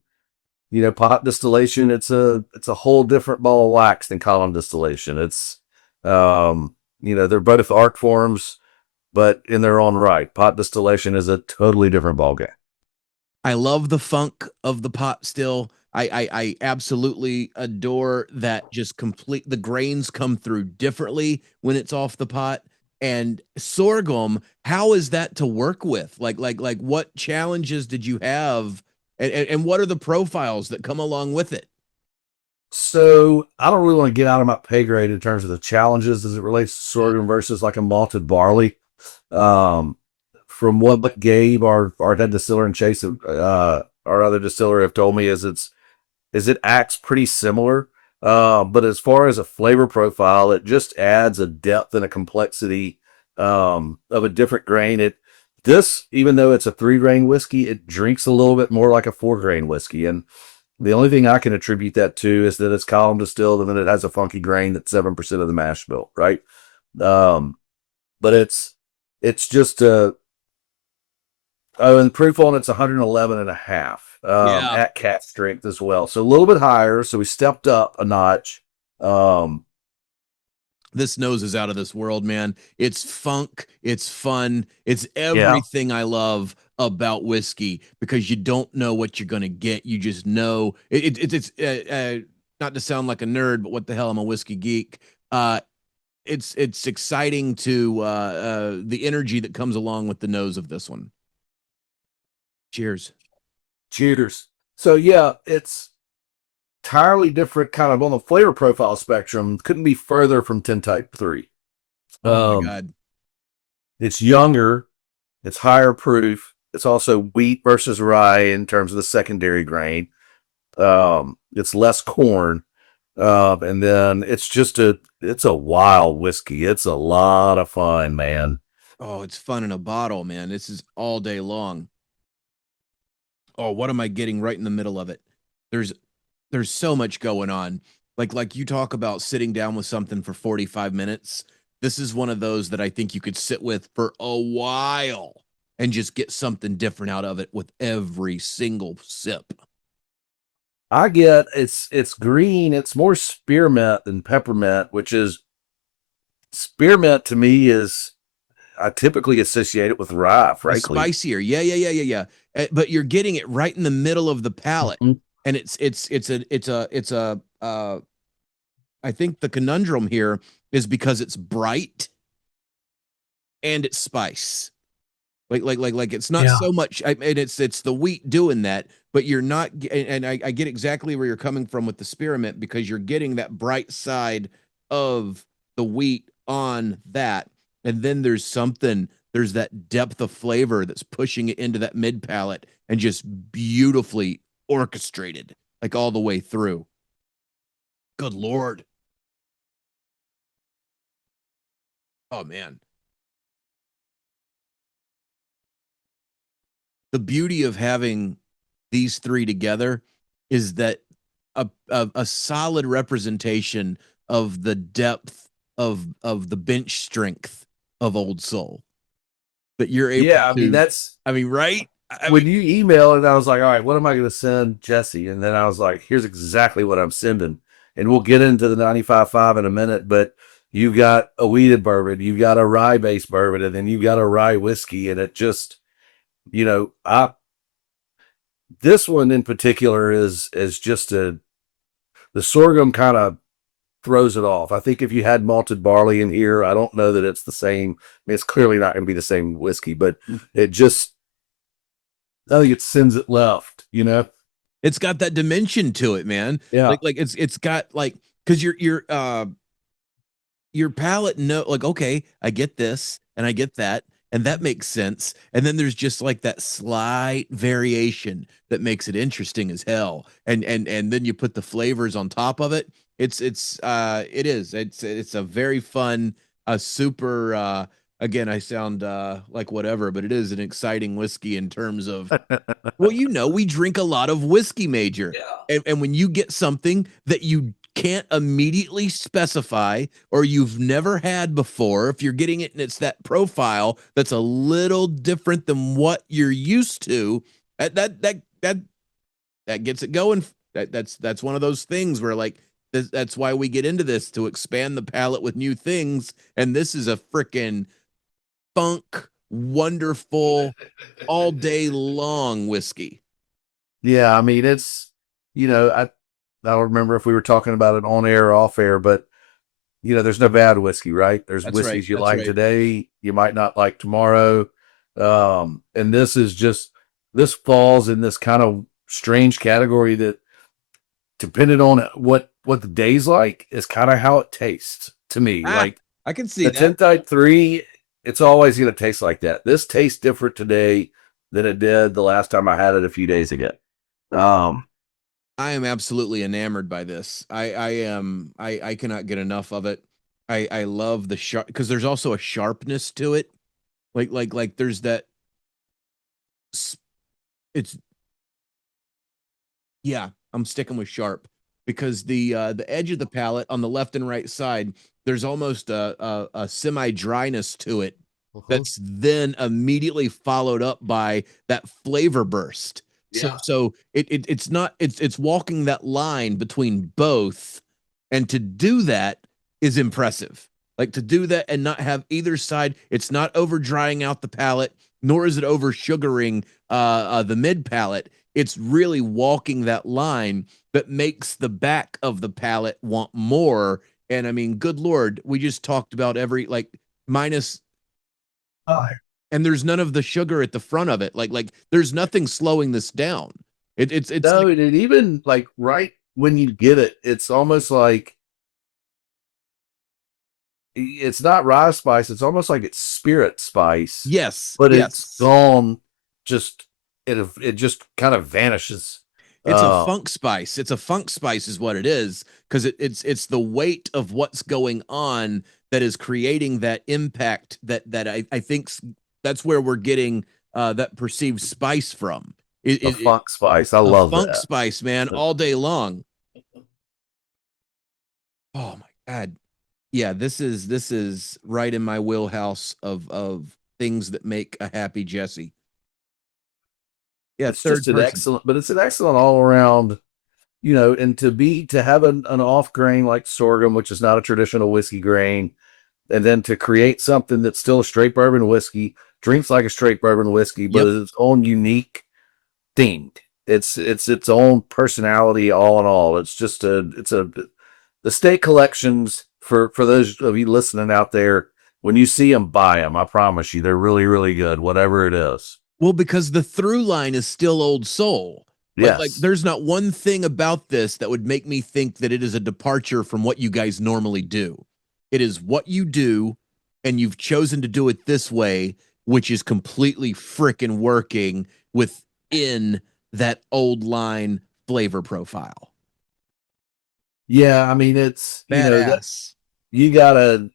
pot distillation, it's a whole different ball of wax than column distillation. It's they're both art forms, but in their own right. Pot distillation is a totally different ballgame. I love the funk of the pot still. I absolutely adore that just complete the grains come through differently when it's off the pot. And sorghum, how is that to work with? Like what challenges did you have and what are the profiles that come along with it? So I don't really want to get out of my pay grade in terms of the challenges as it relates to sorghum versus like a malted barley. Um, from what Gabe, our head distiller, and Chase, our other distiller, have told me is it acts pretty similar. But as far as a flavor profile, it just adds a depth and a complexity of a different grain. Even though it's a 3 grain whiskey, it drinks a little bit more like a 4 grain whiskey. And the only thing I can attribute that to is that it's column distilled and then it has a funky grain that's 7% of the mash bill, right? Um, but it's just and proof on it's 111 and a half Yeah. at cat strength as well. So a little bit higher. So we stepped up a notch. Um, This nose is out of this world, man. It's funk, it's fun, it's yeah. everything I love about whiskey because you don't know what you're gonna get. You just know it's not to sound like a nerd, but what the hell? I'm a whiskey geek. It's exciting to the energy that comes along with the nose of this one. Cheers. Cheaters. So yeah, it's entirely different kind of on the flavor profile spectrum. Couldn't be further from Tintype 3. Oh my Um, god. it's younger, it's higher proof. It's also wheat versus rye in terms of the secondary grain. It's less corn. And then it's a wild whiskey. It's a lot of fun, man. Oh, it's fun in a bottle, man. This is all day long. Oh, what am I getting right in the middle of it? There's there's so much going on. Like you talk about sitting down with something for 45 minutes. This is one of those that I think you could sit with for a while and just get something different out of it with every single sip. I get it's green. It's more spearmint than peppermint, which is spearmint to me is I typically associate it with rye, The frankly. spicier. Yeah, yeah, yeah, yeah, yeah. But you're getting it right in the middle of the palate. Mhm. And I think the conundrum here is because it's bright and it's spice. Like it's not Yeah. so much and it's the wheat doing that, but you're not and I get exactly where you're coming from with the spearmint because you're getting that bright side of the wheat on that. And then there's that depth of flavor that's pushing it into that mid palate and just beautifully orchestrated, like all the way through. Good Lord. Oh man. The beauty of having these three together is that a solid representation of the depth of the bench strength of Old Soul that you're able Yeah, I mean to. that's I mean, right? I when mean, you email and I was like, all right, what am I going to send Jesse? And then I was like, here's exactly what I'm sending. And we'll get into the 95.5 in a minute, but you've got a wheated bourbon, you've got a rye based bourbon, and then you've got a rye whiskey. And it just, I this one in particular is just the sorghum kind of throws it off. I think if you had malted barley in here, I don't know that it's the same. I mean, it's clearly not going to be the same whiskey, but it just I think it sends it left. it's got that dimension to it, man. Yeah. Like it's got like because your palate know like okay, I get this and I get that and that makes sense, and then there's just like that slight variation that makes it interesting as hell, and then you put the flavors on top of it. It's a very fun, a super again, I sound like whatever, but it is an exciting whiskey in terms of well, we drink a lot of whiskey, Major. Yeah. And when you get something that you can't immediately specify or you've never had before, if you're getting it and it's that profile that's a little different than what you're used to, that gets it going. That's one of those things where like that's why we get into this, to expand the palate with new things. And this is a freaking funk, wonderful, all day long whiskey. Yeah, I mean it's I don't remember if we were talking about it on air or off air, but there's no bad whiskey, right? There's That's right. whiskeys you That's like right. today, you might not like tomorrow. And this falls in this kind of strange category that, depending on what the day's like, is kind of how it tastes to me. Ah, Like I can see the that. Tintype 3, it's always going to taste like that. This tastes different today than it did the last time I had it a few days ago. Um, I am absolutely enamored by this. I cannot get enough of it. I love the sharp, because there's also a sharpness to it. Like there's that it's yeah, I'm sticking with sharp, because the edge of the palate on the left and right side, there's almost a semi dryness to it mhm. that's then immediately followed up by that flavor burst. So Yeah. it's not, it's walking that line between both, and to do that is impressive. Like to do that and not have either side, it's not over drying out the palate, nor is it over sugaring the mid palate. It's really walking that line that makes the back of the palate want more. And I mean, good Lord, we just talked about every like minus, and there's none of the sugar at the front of it. Like there's nothing slowing this down. It's No, like, and it even like right when you get it, it's almost like it's not rye spice. It's almost like it's spirit spice, yes, but it's yes. gone. Just it just kind of vanishes. It's a Uh, funk spice. It's a funk spice is what it is, because it's the weight of what's going on that is creating that impact that I think that's where we're getting that perceived spice from. a funk spice. I A love funk that. spice, man, all day long. Oh my God. Yeah, this is right in my wheelhouse of things that make a happy Jesse. Yeah, It's just third an person. excellent, but it's an excellent all around. And to have an off grain like sorghum, which is not a traditional whiskey grain, and then to create something that's still a straight bourbon whiskey, drinks like a straight bourbon whiskey, but Yep. its own unique theme. It's its own personality, all in all. It's a the state collections, for those of you listening out there. When you see them, buy them. I promise you, they're really really good. Whatever it is. Well, because the through line is still old soul. Like Yes. there's not one thing about this that would make me think that it is a departure from what you guys normally do. It is what you do, and you've chosen to do it this way, which is completely frickin' working within that old line flavor profile. Yeah, I mean it's that Badass. you gotta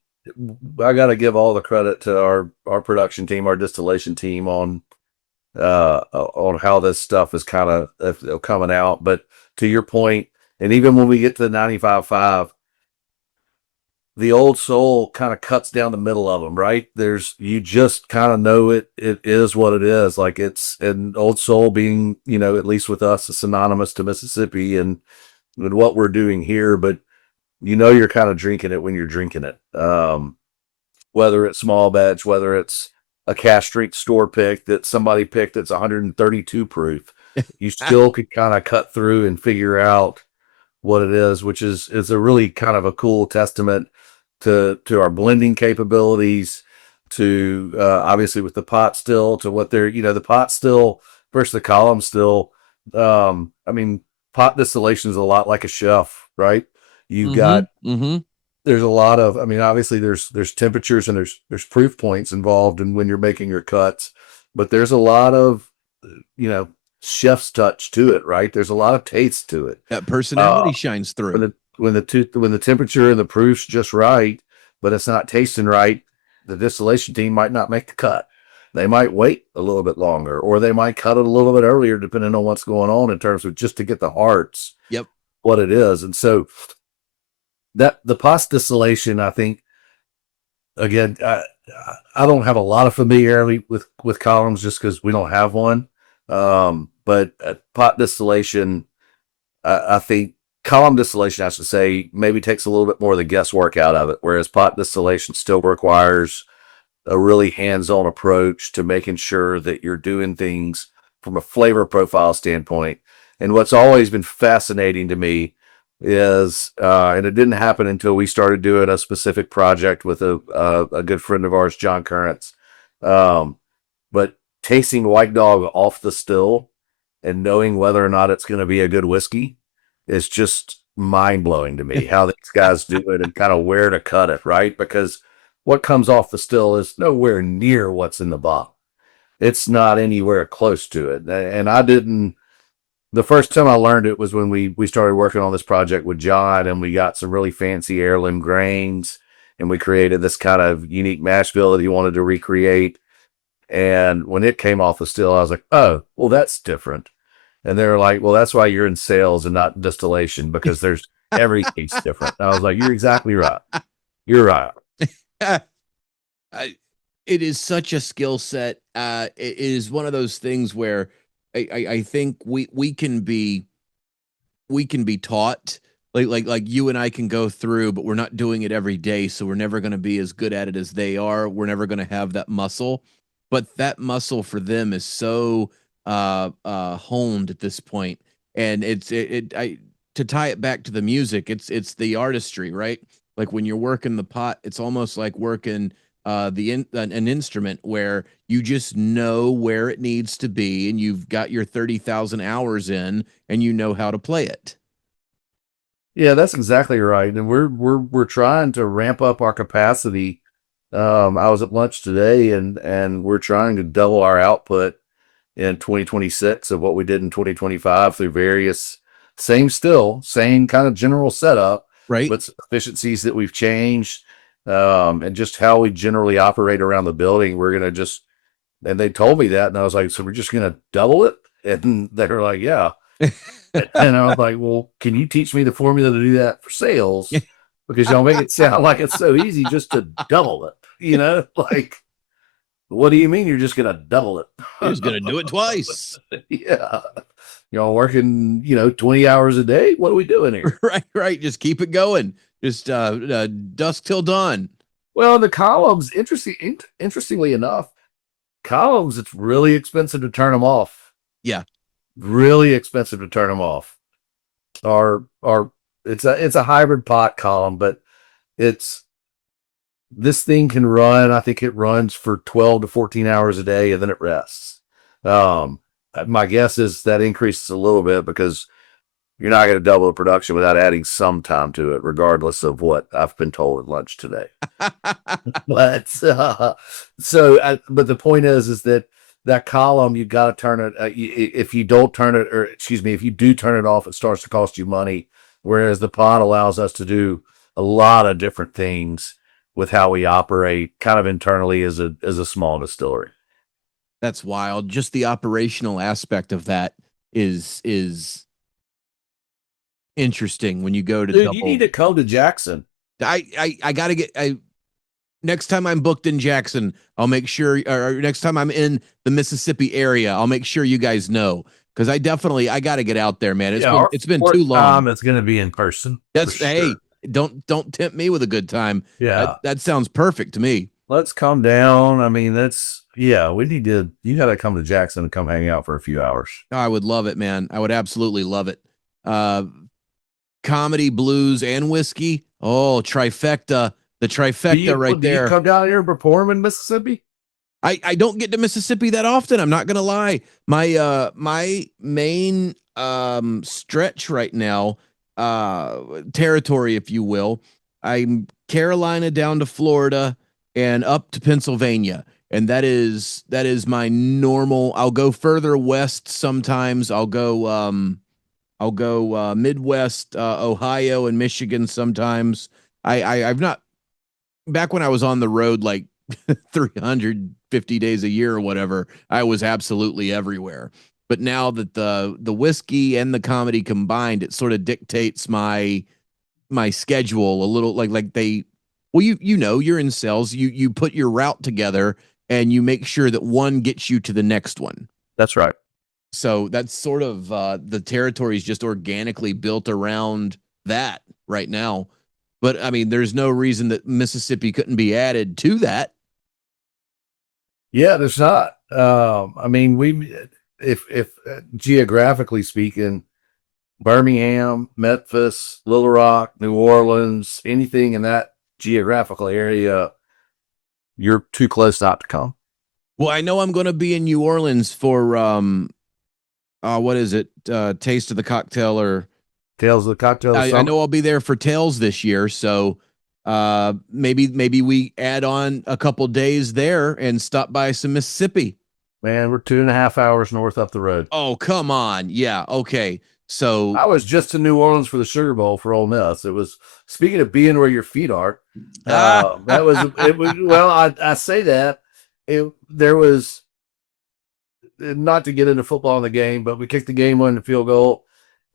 I gotta give all the credit to our production team, our distillation team on how this stuff is kind of coming out. But to your point, and even when we get to the 95.5, the old soul kind of cuts down the middle of them, right? You just kind of know it is what it is. Like it's an old soul being, at least with us, is synonymous to Mississippi and what we're doing here. But you're kind of drinking it when you're drinking it. Whether it's small batch, whether it's a cash street store pick that somebody picked that's 132 proof, you still could kind of cut through and figure out what it is, which is a really kind of a cool testament to our blending capabilities, to obviously with the pot still, to what they're the pot still versus the column still. I mean, pot distillation is a lot like a chef, right? You've Mm-hmm. got Mm-hmm. there's a lot of, I mean, obviously there's temperatures and there's proof points involved in when you're making your cuts, but there's a lot of you know chef's touch to it, right? There's a lot of taste to it. That uh personality shines when through. the temperature and the proof's just right, but it's not tasting right, the distillation team might not make the cut. They might wait a little bit longer, or they might cut it a little bit earlier, depending on what's going on in terms of just to get the hearts Yep. what it is. And so that the pot distillation, I think, again, I don't have a lot of familiarity with columns just because we don't have one. But pot distillation, I think column distillation, I should say, maybe takes a little bit more of the guesswork out of it, whereas pot distillation still requires a really hands-on approach to making sure that you're doing things from a flavor profile standpoint. And what's always been fascinating to me is, and it didn't happen until we started doing a specific project with a good friend of ours, John Currents. But tasting White Dog off the still and knowing whether or not it's going to be a good whiskey is just mind blowing to me. How these guys do it and kind of where to cut it, right? Because what comes off the still is nowhere near what's in the bottle. It's not anywhere close to it. And I didn't. The first time I learned it was when we started working on this project with John, and we got some really fancy heirloom grains, and we created this kind of unique mash bill that he wanted to recreate. And when it came off the still, I was like, oh, well, that's different. And they were like, well, that's why you're in sales and not distillation, because there's everything's different. And I was like, you're exactly right. You're right. It is such a skill set. It is one of those things where I think we can be taught, like you and I can go through, but we're not doing it every day, so we're never going to be as good at it as they are. We're never going to have that muscle, but that muscle for them is so honed at this point. And to tie it back to the music, it's the artistry, right? Like when you're working the pot, it's almost like working an instrument where you just know where it needs to be, and you've got your 30,000 hours in, and you know how to play it. Yeah, that's exactly right. And we're trying to ramp up our capacity. I was at lunch today, and we're trying to double our output in 2026 of what we did in 2025 through various same kind of general setup, Right. but efficiencies that we've changed, and just how we generally operate around the building. We're gonna just, and they told me that, and I was like, so we're just gonna double it, and they were like, yeah. And I was like, well, can you teach me the formula to do that for sales? Because y'all make it sound like it's so easy just to double it, like, what do you mean you're just going to double it? You're just going to do it twice. Yeah. Y'all working, 20 hours a day? What are we doing here? Right. Just keep it going. Just dusk till dawn. Well, the columns, interestingly enough, columns, it's really expensive to turn them off. Yeah. Really expensive to turn them off. It's a hybrid pot column, but this thing can run, I think it runs for 12 to 14 hours a day, and then it rests. My guess is that increases a little bit because you're not going to double the production without adding some time to it, regardless of what I've been told at lunch today. But but the point is that column, you got to turn it. If you don't turn it, or excuse me, if you do turn it off, it starts to cost you money. Whereas the pot allows us to do a lot of different things with how we operate kind of internally as a small distillery. That's wild. Just the operational aspect of that is interesting when you go to Dude, you need to come to Jackson. I gotta get next time I'm booked in Jackson, I'll make sure, or next time I'm in the Mississippi area, I'll make sure you guys know. Because I got to get out there, man. It's been too long. It's going to be in person. That's hey, don't tempt me with a good time. Yeah, that sounds perfect to me. Let's come down. I mean, we need to. You got to come to Jackson and come hang out for a few hours. I would love it, man. I would absolutely love it. Comedy, blues, and whiskey. Oh, trifecta. The trifecta right there. You come down here and perform in Mississippi? I don't get to Mississippi that often. I'm not gonna lie. My main stretch right now, territory, if you will, I'm Carolina down to Florida and up to Pennsylvania. And that is my normal. I'll go further west sometimes. I'll go Midwest, Ohio and Michigan sometimes. I've not, back when I was on the road like 350 days a year or whatever, I was absolutely everywhere. But now that the whiskey and the comedy combined, it sort of dictates my my schedule a little like they well you know you're in sales, you put your route together and you make sure that one gets you to the next one. That's right. So that's sort of the territory is just organically built around that right now. But I mean, there's no reason that Mississippi couldn't be added to that. Yeah, there's not. I mean, if geographically speaking, Birmingham, Memphis, Little Rock, New Orleans, anything in that geographical area, you're too close not to come. Well, I know I'm going to be in New Orleans for what is it? Taste of the Cocktail, or Tales of the Cocktail I Summit. know I'll be there for Tales this year, so maybe we add on a couple days there and stop by some Mississippi. Man, we're 2.5 hours north up the road. Oh, come on. Yeah, okay. So I was just in New Orleans for the Sugar Bowl for Ole Miss. It was, speaking of being where your feet are. That was it. Was well, I say that there was, not to get into football in the game, but we kicked the game winning field goal,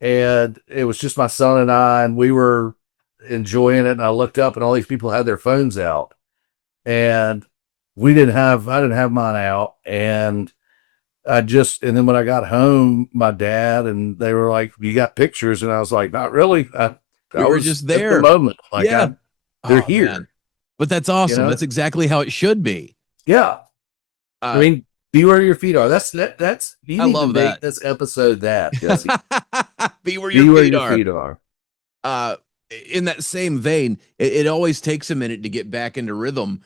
and it was just my son and I, and we were enjoying it. And I looked up, and all these people had their phones out, and I didn't have mine out, and and then when I got home, my dad and they were like, "You got pictures?" And I was like, "Not really. we I were was just at the there. moment. Like, Yeah. they're Oh man. here, But that's you awesome. know? That's exactly how it should be. Yeah. I Uh mean, be where your feet are. That's, you I need to love make that. this episode that, Jesse. Be where your Be where feet your are. feet are. uh in that same vein, it always takes a minute to get back into rhythm.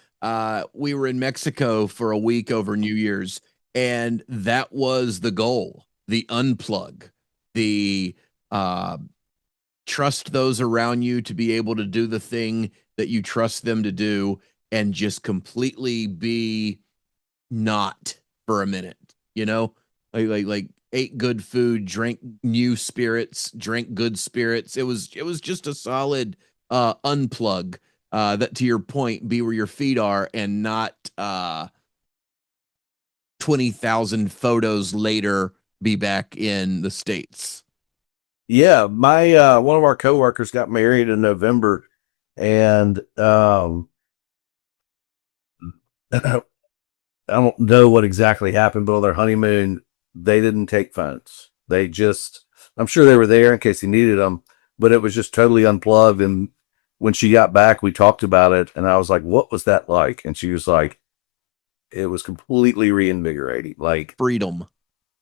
We were in Mexico for a week over New Year's, and that was the goal, the unplug, the uh trust those around you to be able to do the thing that you trust them to do, and just completely be not for a minute, you know, like ate good food, drank new spirits, drank good spirits. It was just a solid unplug. That, to your point, be where your feet are and not 20,000 photos later be back in the States. Yeah, my one of our coworkers got married in November, and I don't know what exactly happened, but on their honeymoon, they didn't take phones. They just, I'm sure they were there in case he needed them, but it was just totally unplugged. And when she got back, we talked about it, and I was like, "What was that like?" And she was like, "It was completely reinvigorating, like Freedom.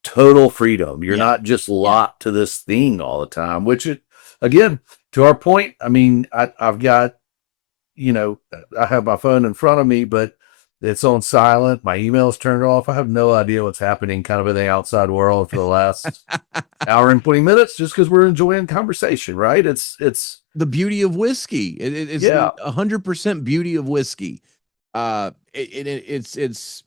total freedom. You're Yeah. not just Yeah. locked to this thing all the time." Which, again, to our point, I mean, I've got, you know, I have my phone in front of me, but it's on silent. My email's turned off. I have no idea what's happening kind of in the outside world for the last hour and 20 minutes just because we're enjoying conversation, right? It's, The beauty of whiskey. It's yeah. 100% beauty of whiskey. It's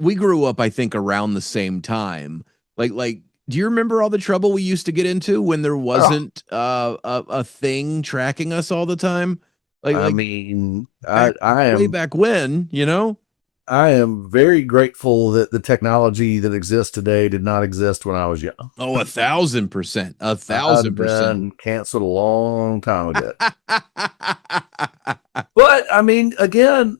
we grew up, I think, around the same time. Like, do you remember all the trouble we used to get into when there Oh, wasn't a thing tracking us all the time? Like I like mean, back way back when, you know? I am very grateful that the technology that exists today did not exist when I was young. Oh, 1,000%, a I'd thousand have percent. been canceled a long time ago. But I mean, again,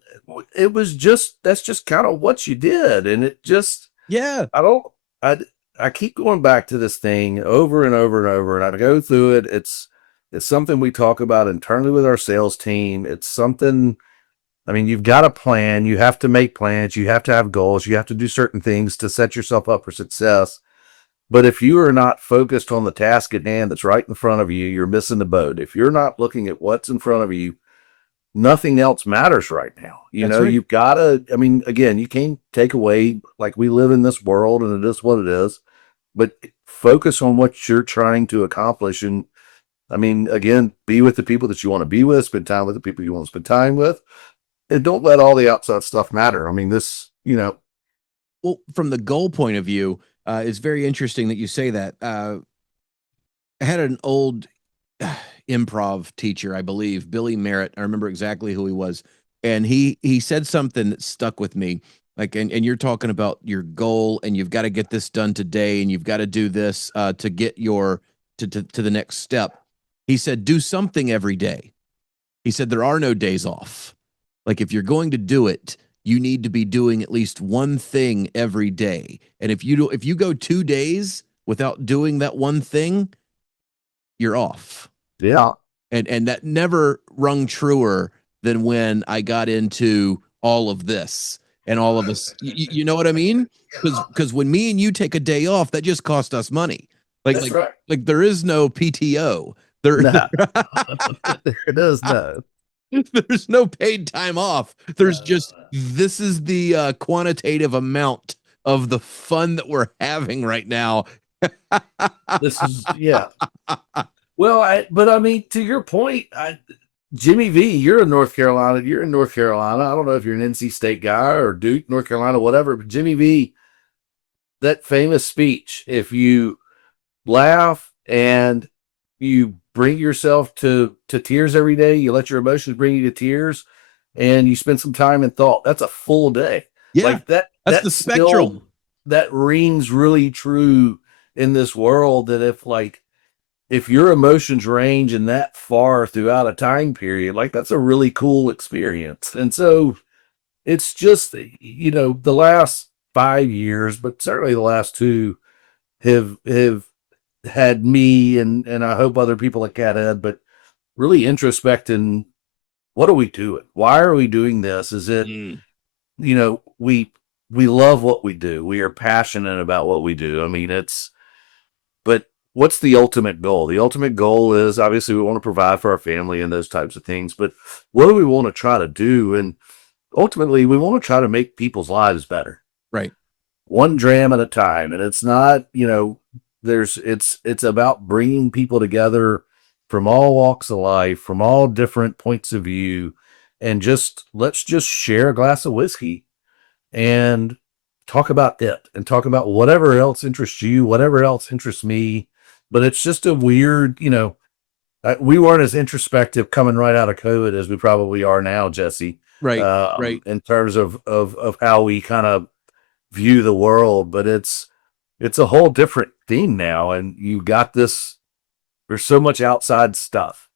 it was just, that's just kind of what you did. And it just, Yeah, I don't, I, I keep going back to this thing over and over and over, and I go through it. It's something we talk about internally with our sales team. It's something, I mean, you've got a plan, you have to make plans, you have to have goals, you have to do certain things to set yourself up for success. But if you are not focused on the task at hand that's right in front of you, you're missing the boat. If you're not looking at what's in front of you, nothing else matters right now. You that's know, right. you've got to, I mean, again, you can't take away, like, we live in this world and it is what it is, but focus on what you're trying to accomplish. And I mean, again, be with the people that you want to be with, spend time with the people you want to spend time with, and don't let all the outside stuff matter. I mean, this, you know, Well, from the goal point of view, it's very interesting that you say that. I had an old improv teacher, I believe, Billy Merritt. I remember exactly who he was, and he said something that stuck with me. Like, and you're talking about your goal, and you've got to get this done today, and you've got to do this to get your to the next step. He said, do something every day. He said, there are no days off. Like, if you're going to do it, you need to be doing at least one thing every day. And if you go 2 days without doing that one thing, you're off. Yeah. And that never rung truer than when I got into all of this and all of us. You know what I mean? Because when me and you take a day off, that just cost us money. Like That's like right. like there is no PTO. There, No, it does no. there's no paid time off. There's just Uh, this is the quantitative amount of the fun that we're having right now. this is yeah. Well, but I mean, to your point, Jimmy V, you're in North Carolina. You're in North Carolina. I don't know if you're an NC State guy or Duke, North Carolina, whatever. But Jimmy V, that famous speech, if you laugh and you bring yourself to tears every day, you let your emotions bring you to tears, and you spend some time in thought, that's a full day. Yeah, Like that, that's the spectrum. that rings really true in this world that if your emotions range in that far throughout a time period, like that's a really cool experience. And so it's just, the last 5 years, but certainly the last two have had me and I hope other people at Cathead, but really introspecting, what are we doing? Why are we doing this? Is it, Mm. we love what we do. We are passionate about what we do. I mean, but what's the ultimate goal? The ultimate goal is obviously we want to provide for our family and those types of things, but what do we want to try to do? And ultimately we want to try to make people's lives better. Right. One dram at a time. And it's not, it's about bringing people together from all walks of life, from all different points of view, and let's just share a glass of whiskey and talk about it and talk about whatever else interests you, whatever else interests me. But it's just a weird, we weren't as introspective coming right out of COVID as we probably are now, Jesse, Right. Right. in terms of how we kind of view the world. But it's a whole different thing now. And you got this, there's so much outside stuff,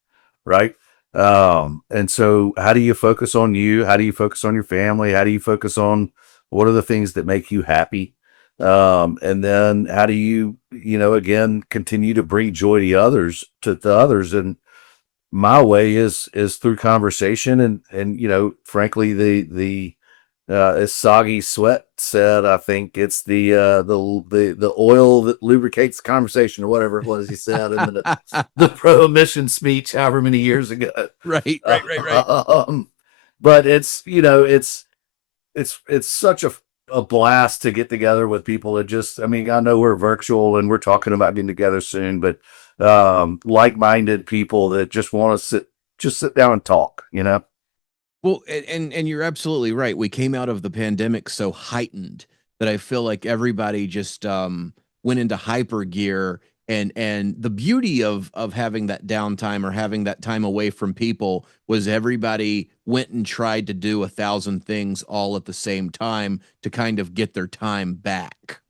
right? And so how do you focus on you? How do you focus on your family? How do you focus on what are the things that make you happy? And then how do you, again, continue to bring joy to others? And my way is through conversation and frankly, as Soggy Sweat said, I think it's the oil that lubricates the conversation, or whatever it was he said in the prohibition speech, however many years ago. Right. Right. Right. Right. But it's such a blast to get together with people. I mean, I know we're virtual and we're talking about getting together soon, but like-minded people that just want to sit down and talk. Well, and you're absolutely right. We came out of the pandemic so heightened that I feel like everybody just went into hyper gear. And the beauty of having that downtime or having that time away from people was everybody went and tried to do 1,000 things all at the same time to kind of get their time back.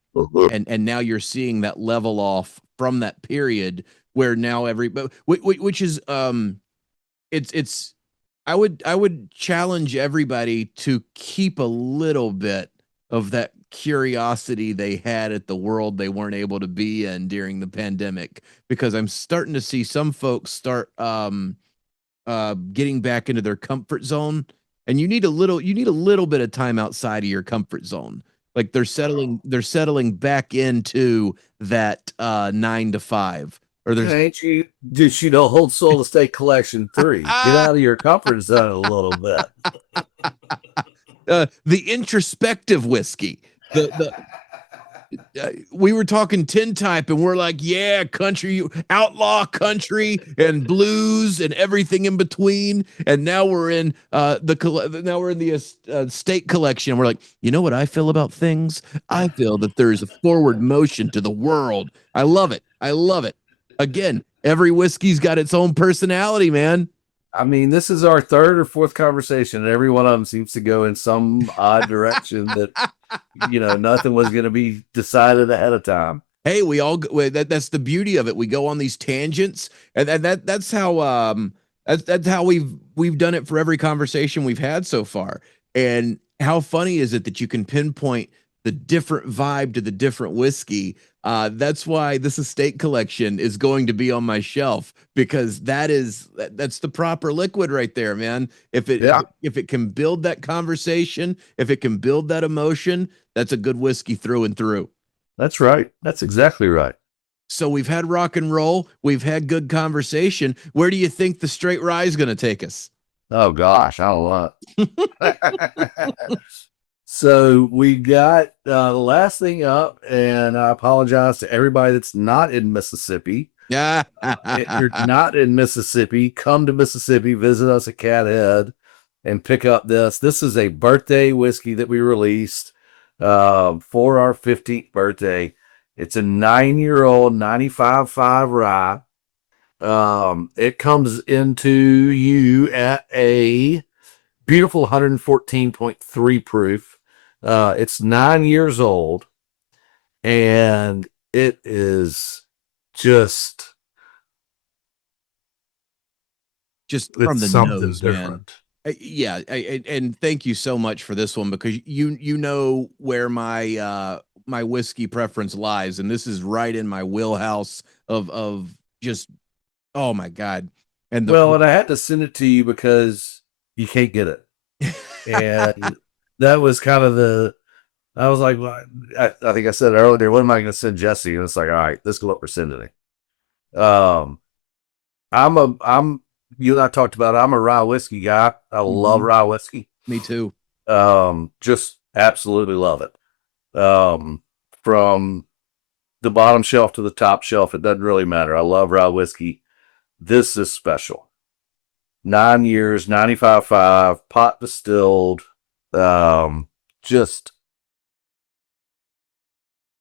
And now you're seeing that level off from that period where now everybody, which is it's I would challenge everybody to keep a little bit of that curiosity they had at the world they weren't able to be in during the pandemic, because I'm starting to see some folks start getting back into their comfort zone, and you need a little bit of time outside of your comfort zone. Like they're settling back into that 9 to 5, or there's Ain't you just Whole Soul Estate Collection 3? Get out of your comfort zone a little bit. the introspective whiskey. The We were talking tintype, and we're like, yeah, country, outlaw country, and blues, and everything in between. And now we're in the state collection. We're like, you know what I feel about things? I feel that there is a forward motion to the world. I love it. I love it. Again, every whiskey's got its own personality, man. I mean, this is our third or fourth conversation, and every one of them seems to go in some odd direction that nothing was going to be decided ahead of time. Hey, we all that's the beauty of it. We go on these tangents, and that's how that's how we've done it for every conversation we've had so far. And how funny is it that you can pinpoint the different vibe to the different whiskey? That's why this estate collection is going to be on my shelf, because that's the proper liquid right there, man. Yeah, If it can build that conversation, if it can build that emotion, that's a good whiskey through and through. that's right. That's exactly right. So we've had rock and roll, we've had good conversation. Where do you think the straight rye is going to take us? Oh gosh, I don't know. So we got the last thing up, and I apologize to everybody that's not in Mississippi. Yeah. If you're not in Mississippi, come to Mississippi, visit us at Cat Head, and pick up this. This is a birthday whiskey that we released for our 15th birthday. It's a 9-year-old 95.5 rye. It comes into you at a beautiful 114.3 proof. It's 9 years old, and it is just Just from it's the something nose, man. different. Yeah, and thank you so much for this one, because you know where my whiskey preference lies, and this is right in my wheelhouse of just, oh my god. And Well, and I had to send it to you because you can't get it, and that was kind of the. I was like, well, I think I said earlier, what am I going to send Jesse? And it's like, all right, this is what we're sending it. I'm you and I talked about it, I'm a rye whiskey guy. I love Mhm. rye whiskey. Me too. Just absolutely love it. From the bottom shelf to the top shelf, it doesn't really matter. I love rye whiskey. This is special. 9 years, 95.5, pot distilled. Just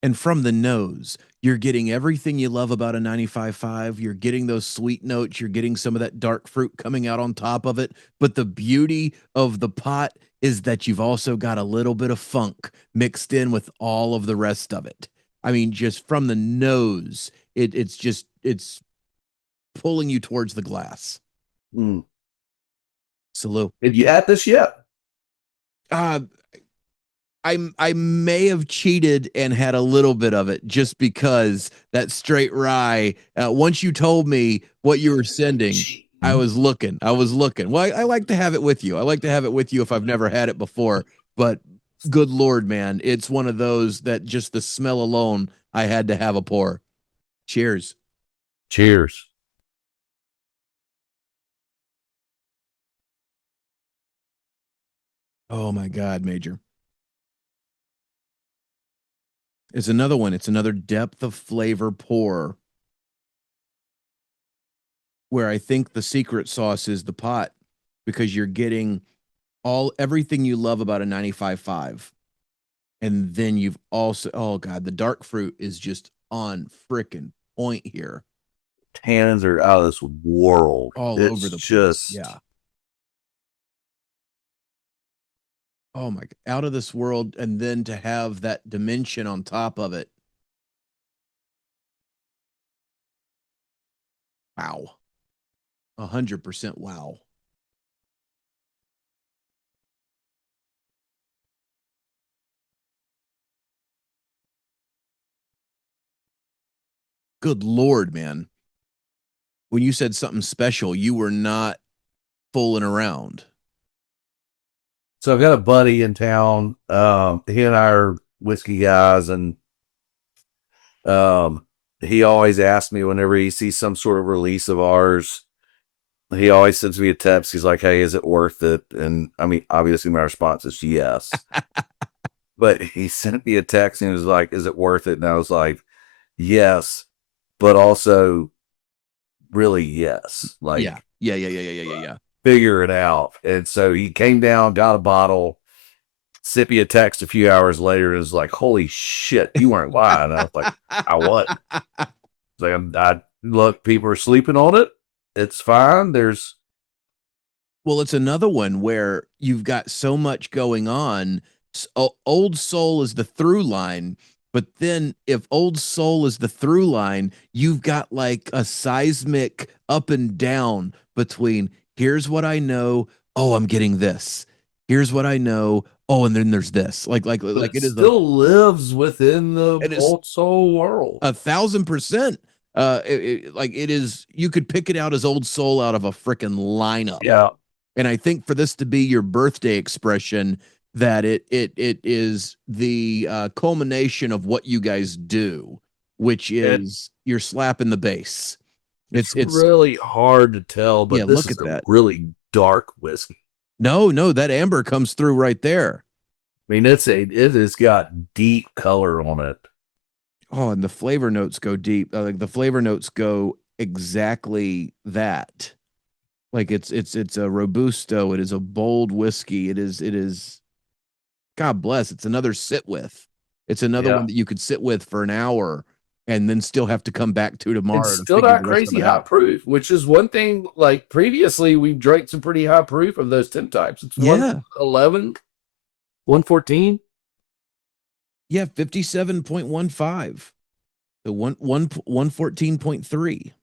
And from the nose, you're getting everything you love about a 95.5. You're getting those sweet notes. You're getting some of that dark fruit coming out on top of it. But the beauty of the pot is that you've also got a little bit of funk mixed in with all of the rest of it. I mean, just from the nose, it's pulling you towards the glass. mm. Salute. Have you had this yet? Uh, I may have cheated and had a little bit of it, just because that straight rye. Once you told me what you were sending, I was looking. I was looking. Well, I like to have it with you. I like to have it with you if I've never had it before. But good Lord, man, it's one of those that just the smell alone, I had to have a pour. Cheers. Cheers. Oh my God, Major. It's another one. It's another depth of flavor pour, where I think the secret sauce is the pot, because you're getting everything you love about a 95.5. And then you've also, oh God, the dark fruit is just on freaking point here. Tannins are out of this world. All over It's the place. just Yeah. Oh my, out of this world. And then to have that dimension on top of it. Wow. 100% wow. Good Lord, man. When you said something special, you were not fooling around. so I've got a buddy in town. He and I are whiskey guys, and he always asks me whenever he sees some sort of release of ours. He always sends me a text. He's like, "Hey, is it worth it?" And I mean, obviously, my response is yes. But he sent me a text and he was like, "Is it worth it?" And I was like, "Yes," but also really yes. Yeah. Like, Yeah. Yeah. Yeah. Yeah. Yeah. Yeah. figure it out. And so he came down, got a bottle, sent me a text a few hours later, and was like, "Holy shit, you weren't lying." And I was like, "I what?" Like, I look, people are sleeping on it. It's fine. There's Well, it's another one where you've got so much going on. Old Soul is the through line, But then if Old Soul is the through line, you've got like a seismic up and down between here's what I know, oh, I'm getting this. Here's what I know, oh, and then there's this. But Like it still lives within the it is old soul world. 1,000%. Like it is, you could pick it out as Old Soul out of a freaking lineup. Yeah. And I think for this to be your birthday expression, that it is the culmination of what you guys do, which It is you're slapping the bass. it's It's really hard to tell, Yeah, but this look is at a that. really dark whiskey. No, that amber comes through right there. I mean, it has got deep color on it. Oh, and the flavor notes go deep. Like the flavor notes go exactly that. Like it's a robusto. It is a bold whiskey. It is. God bless. It's another sit with. It's another Yeah. one that you could sit with for an hour and then still have to come back to It's tomorrow to still figure not the rest of crazy it high out. proof, which is one thing. Like previously, we drank some pretty high proof of those Tintypes. It's Yeah. 111, 114. Yeah. 57.15. The 114.3.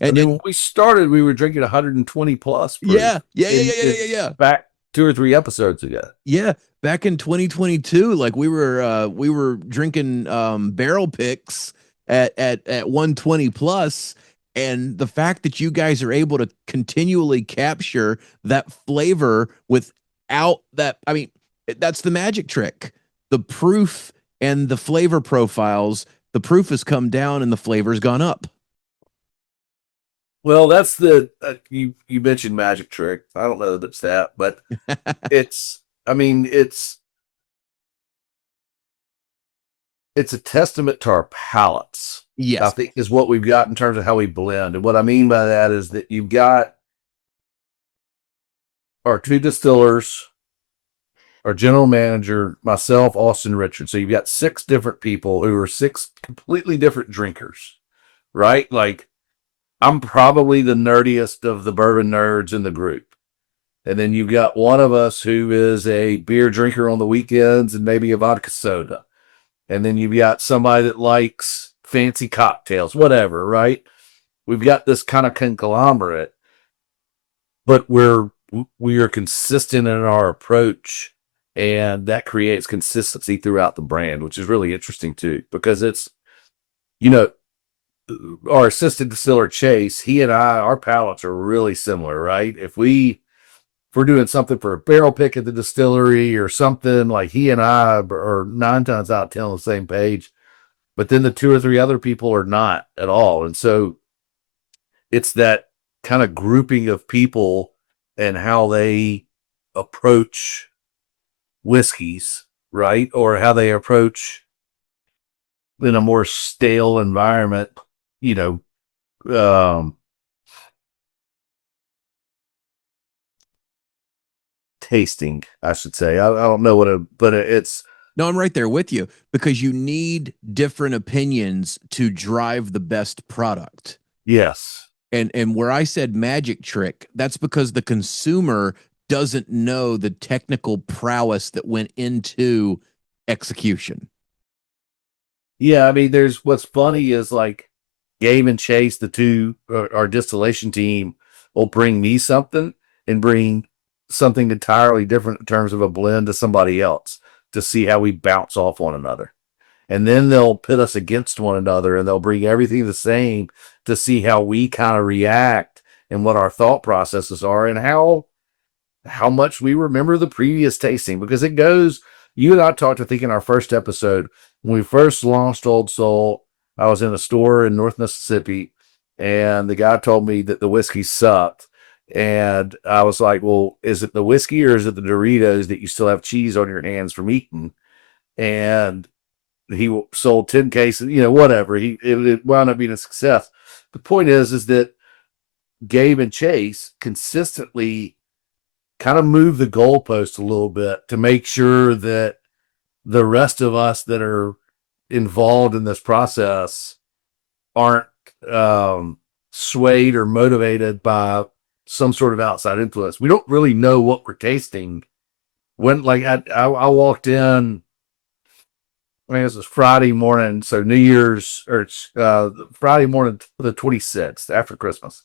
And And then it, when we started, we were drinking 120 plus yeah, proof yeah, yeah, yeah, in yeah, yeah, it yeah. back 2 or 3 episodes ago. Yeah. Back in 2022, like we were drinking barrel picks at 120 plus. And the fact that you guys are able to continually capture that flavor without that, I mean, that's the magic trick. The proof and the flavor profiles, the proof has come down and the flavor's gone up. Well, that's the you mentioned magic trick. I don't know that it's that, but it's. I mean, it's a testament to our palates. I Yes. think is what we've got in terms of how we blend. And what I mean by that is that you've got our two distillers, our general manager, myself, Austin Richard. So you've got 6 different people who are 6 completely different drinkers, right? Like I'm probably the nerdiest of the bourbon nerds in the group. And then you've got one of us who is a beer drinker on the weekends and maybe a vodka soda. And then you've got somebody that likes fancy cocktails, whatever, right? We've got this kind of conglomerate, but we are consistent in our approach, and that creates consistency throughout the brand, which is really interesting too, because it's you know our assistant distiller Chase, he and our palates are really similar, right? If we're doing something for a barrel pick at the distillery or something, like he and I are 9 times out of 10 on the same page, but then the 2 or 3 other people are not at all. And so it's that kind of grouping of people and how they approach whiskeys, right? Or how they approach in a more stale environment, you know, um, tasting, I should say. I don't know but it's, No, I'm right there with you because you need different opinions to drive the best product. yes. And where I said magic trick, that's because the consumer doesn't know the technical prowess that went into execution. Yeah. I mean, there's what's funny is like Gabe and Chase, the two, our distillation team, will bring me something and bring something entirely different in terms of a blend to somebody else to see how we bounce off one another. And then they'll pit us against one another and they'll bring everything the same to see how we kind of react and what our thought processes are and how much we remember the previous tasting, because it goes. You and I talked, I think, in our first episode when we first launched Old Soul. I was in a store in North Mississippi, and the guy told me that the whiskey sucked, and I was like, "Well, is it the whiskey or is it the Doritos that you still have cheese on your hands from eating?" And he sold 10 cases, whatever. It wound up being a success. The point is that Gabe and Chase consistently kind of move the goalpost a little bit to make sure that the rest of us that are involved in this process aren't swayed or motivated by some sort of outside influence. We don't really know what we're tasting. When like I walked in I mean, this was Friday morning, so New Year's or Friday morning, the 26th after Christmas.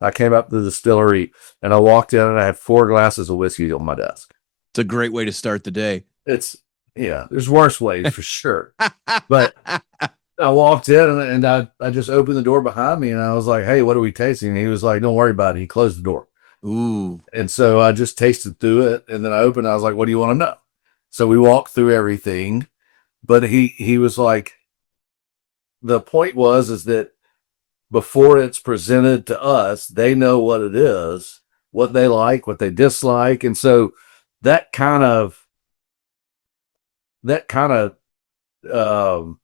I came up to the distillery and I walked in and I had 4 glasses of whiskey on my desk. It's a great way to start the day. It's yeah, there's worse ways for sure, but I walked in and I just opened the door behind me and I was like, "Hey, what are we tasting?" And he was like, "Don't worry about it." He closed the door, Ooh, and so I just tasted through it, and then I opened. I was like, "What do you want to know?" So we walked through everything, but he was like, the point was is that before it's presented to us, they know what it is, what they like, what they dislike, and so that kind of that kind of um,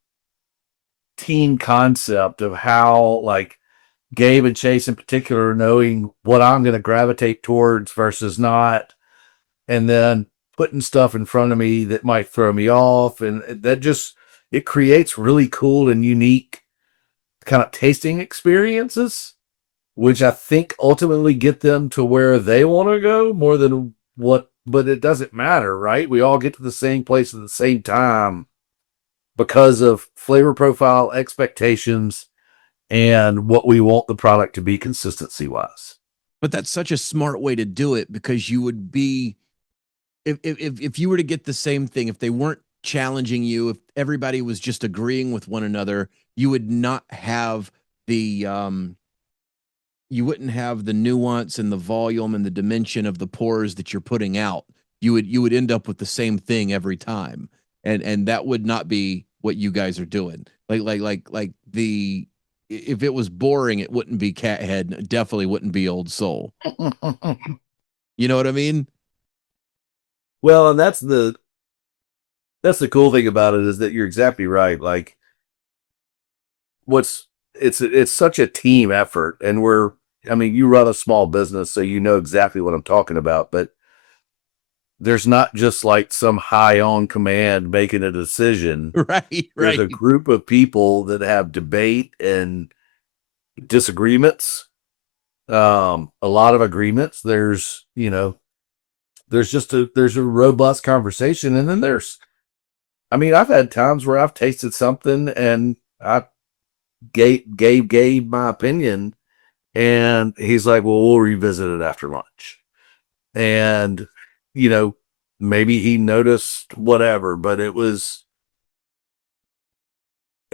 team concept of how like Gabe and Chase in particular knowing what I'm going to gravitate towards versus not, and then putting stuff in front of me that might throw me off, and that just it creates really cool and unique kind of tasting experiences, which I think ultimately get them to where they want to go more than what, but it doesn't matter, right? We all get to the same place at the same time because of flavor profile expectations and what we want the product to be consistency wise. but that's such a smart way to do it because you would be if you were to get the same thing, if they weren't challenging you, if everybody was just agreeing with one another, you would not have the you wouldn't have the nuance and the volume and the dimension of the pores that you're putting out. You would end up with the same thing every time. And that would not be what you guys are doing. Like the if it was boring, it wouldn't be Cathead. It definitely wouldn't be Old Soul. You know what I mean? Well, and that's the cool thing about it is that you're exactly right. Like what's it's such a team effort, and we're I mean, you run a small business, so you know exactly what I'm talking about, but there's not just like some high on command making a decision. Right, There's right. a group of people that have debate and disagreements, a lot of agreements. There's, there's just there's a robust conversation. And then I mean, I've had times where I've tasted something and I gave my opinion and he's like, well, we'll revisit it after lunch. And, you know, maybe he noticed whatever, but it was,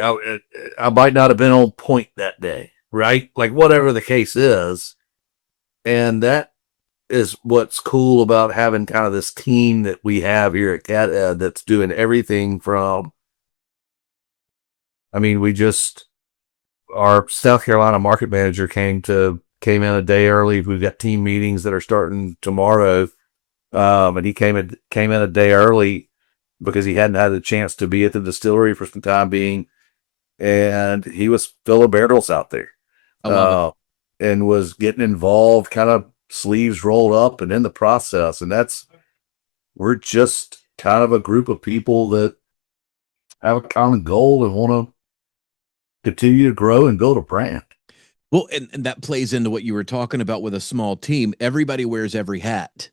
I, I might not have been on point that day, right? Like whatever the case is. And that is what's cool about having kind of this team that we have here at Cat that's doing everything from, I mean, we just, our South Carolina market manager came in a day early. We've got team meetings that are starting tomorrow. And he came in a day early because he hadn't had a chance to be at the distillery for some time being, and he was filling barrels out there, I love it. uh, and was getting involved, kind of sleeves rolled up and in the process. And we're just kind of a group of people that have a common goal and want to continue to grow and build a brand. Well, and that plays into what you were talking about with a small team. Everybody wears every hat.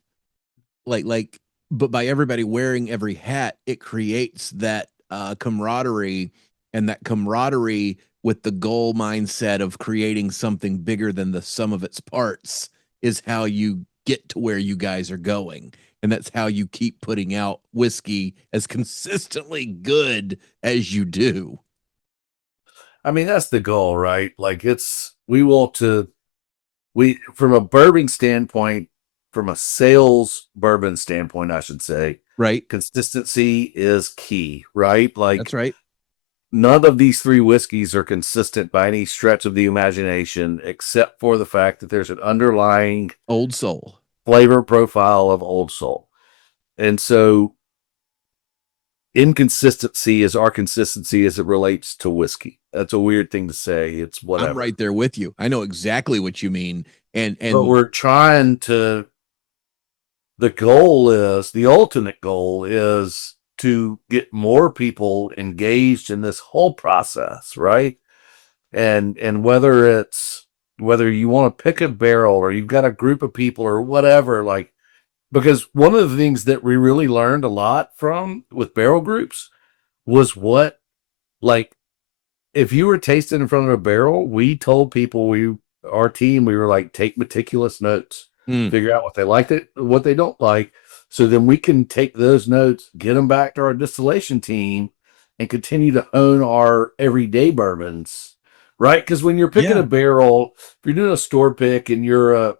Like but by everybody wearing every hat, it creates that camaraderie, and that camaraderie with the goal mindset of creating something bigger than the sum of its parts is how you get to where you guys are going. And that's how you keep putting out whiskey as consistently good as you do. I mean, that's the goal, right? Like we want to, from a bourbon standpoint, from a sales bourbon standpoint, I should say, Right? consistency is key, right? That's Like right. none of these three whiskeys are consistent by any stretch of the imagination, except for the fact that there's an underlying Old Soul. flavor profile of Old Soul. And so inconsistency is our consistency as it relates to whiskey. That's a weird thing to say. It's I'm whatever. right there with you. I know exactly what you mean. And But we're trying to, the ultimate goal is to get more people engaged in this whole process, right? And whether you want to pick a barrel or you've got a group of people or whatever, like, because one of the things that we really learned a lot from with barrel groups was what, like, if you were tasting in front of a barrel, we told people, our team, we were like, take meticulous notes, Mm. figure out what they liked it, what they don't like. So then we can take those notes, get them back to our distillation team, and continue to hone our everyday bourbons. Right. Because when you're picking a Yeah, barrel, if you're doing a store pick and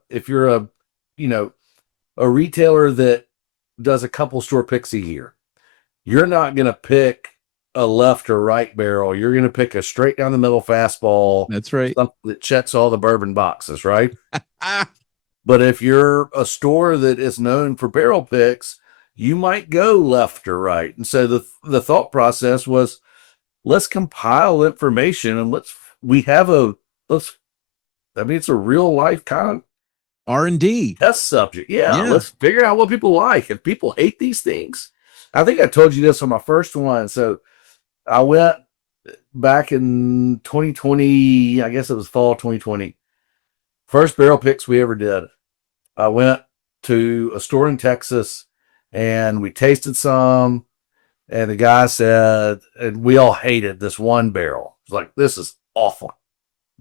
if you're a, you know, a retailer that does a couple store picks a year, you're not going to pick a left or right barrel. You're going to pick a straight down the middle fastball, that's right. something that checks all the bourbon boxes, right? Ah, But if you're a store that is known for barrel picks, you might go left or right. And so the thought process was, let's compile information and we have a let's I mean, it's a real life kind of R&D. test subject. Yeah, Yeah. let's figure out what people like. If people hate these things, I think I told you this on my first one. So I went back in 2020, I guess it was fall 2020. First barrel picks we ever did. I went to a store in Texas and we tasted some. And the guy said, and we all hated this one barrel. It's like, this is awful.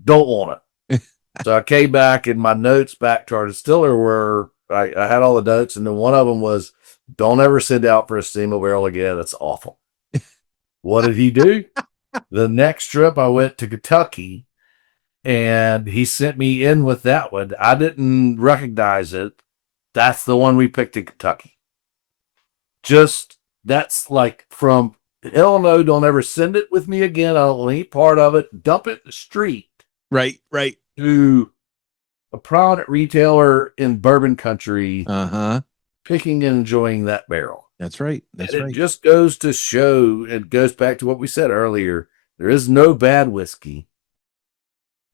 Don't want it. So I came back and my notes back to our distiller were, I had all the notes. And then one of them was, don't ever send out for a single barrel again. It's awful. What did he do? The next trip I went to Kentucky and he sent me in with that one. I didn't recognize it. That's the one we picked in Kentucky. Just that's like from hell no, don't ever send it with me again. I don't want any part of it. Dump it in the street Right, right. to a prominent retailer in bourbon country Uh-huh. picking and enjoying that barrel. That's right. And That's it right. just goes to show, it goes back to what we said earlier. There is no bad whiskey.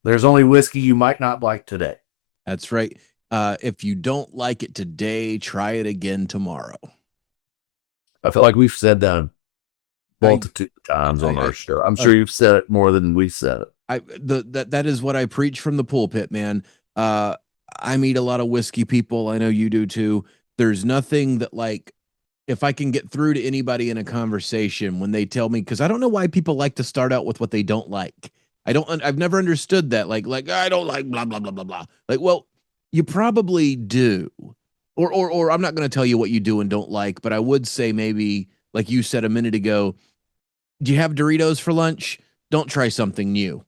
There's only whiskey you might not like today. That's right. If you don't like it today, try it again tomorrow. I feel like we've said that I, multitude of times on I, our show. I'm I, sure you've said it more than we said it. that is what I preach from the pulpit, man. Uh, I meet a lot of whiskey people. I know you do too. There's nothing that like if I can get through to anybody in a conversation when they tell me because I don't know why people like to start out with what they don't like. I've never understood that. Like I don't like blah blah blah blah blah. Like, well, you probably do. Or I'm not going to tell you what you do and don't like, but I would say maybe like you said a minute ago, do you have Doritos for lunch? Don't try something new.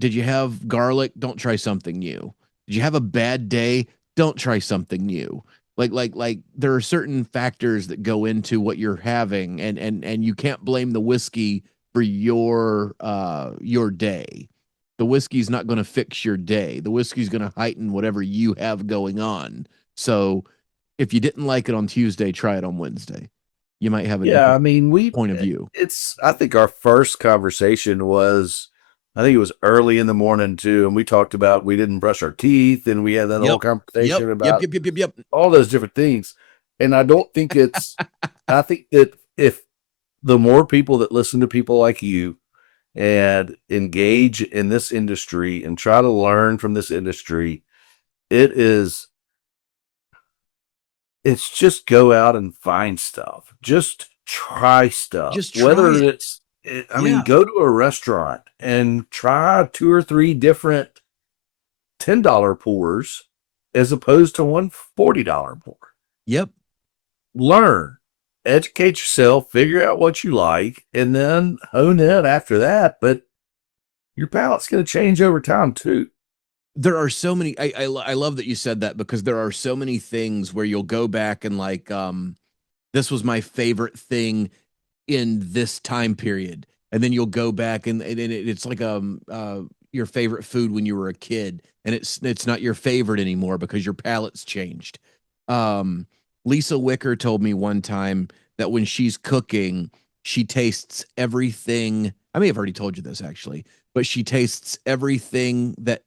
Did you have garlic? Don't try something new. Did you have a bad day? Don't try something new. Like there are certain factors that go into what you're having and you can't blame the whiskey for your day. The whiskey's not going to fix your day. The whiskey's going to heighten whatever you have going on. So if you didn't like it on Tuesday, try it on Wednesday. You might have a Yeah, I different mean, point of view. I think our first conversation was, I think it was early in the morning too. And we talked about, we didn't brush our teeth and we had that whole Yep. Yep. conversation Yep. about Yep. Yep. Yep. Yep. all those different things. And I think that if the more people that listen to people like you and engage in this industry and try to learn from this industry, it is it's just go out and find stuff. Just try stuff. Just try Whether it. I mean, Yeah. go to a restaurant and try two or three different $10 pours as opposed to one $40 pour. Yep. Learn, educate yourself, figure out what you like, and then hone in after that. But your palate's going to change over time too. There are so many I love that you said that because there are so many things where you'll go back and like this was my favorite thing in this time period and then you'll go back and it's like your favorite food when you were a kid and it's not your favorite anymore because your palate's changed. um Lisa Wicker told me one time that when she's cooking she tastes everything. I may have already told you this actually, but she tastes everything that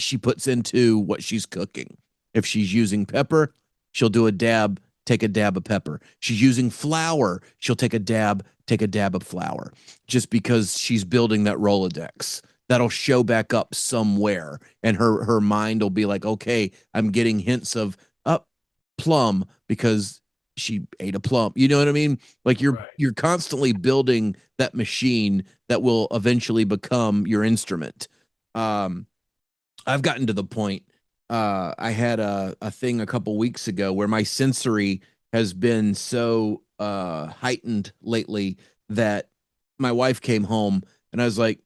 she puts into what she's cooking. If she's using pepper, she'll do a dab, take a dab of pepper. She's using flour, she'll take a dab of flour, just because she's building that Rolodex. That'll show back up somewhere, and her mind will be like, okay, I'm getting hints of up plum because she ate a plum. You know what I mean? Like Right. you're constantly building that machine that will eventually become your instrument. Um, I've gotten to the point. I had a thing a couple weeks ago where my sensory has been so heightened lately that my wife came home and I was like,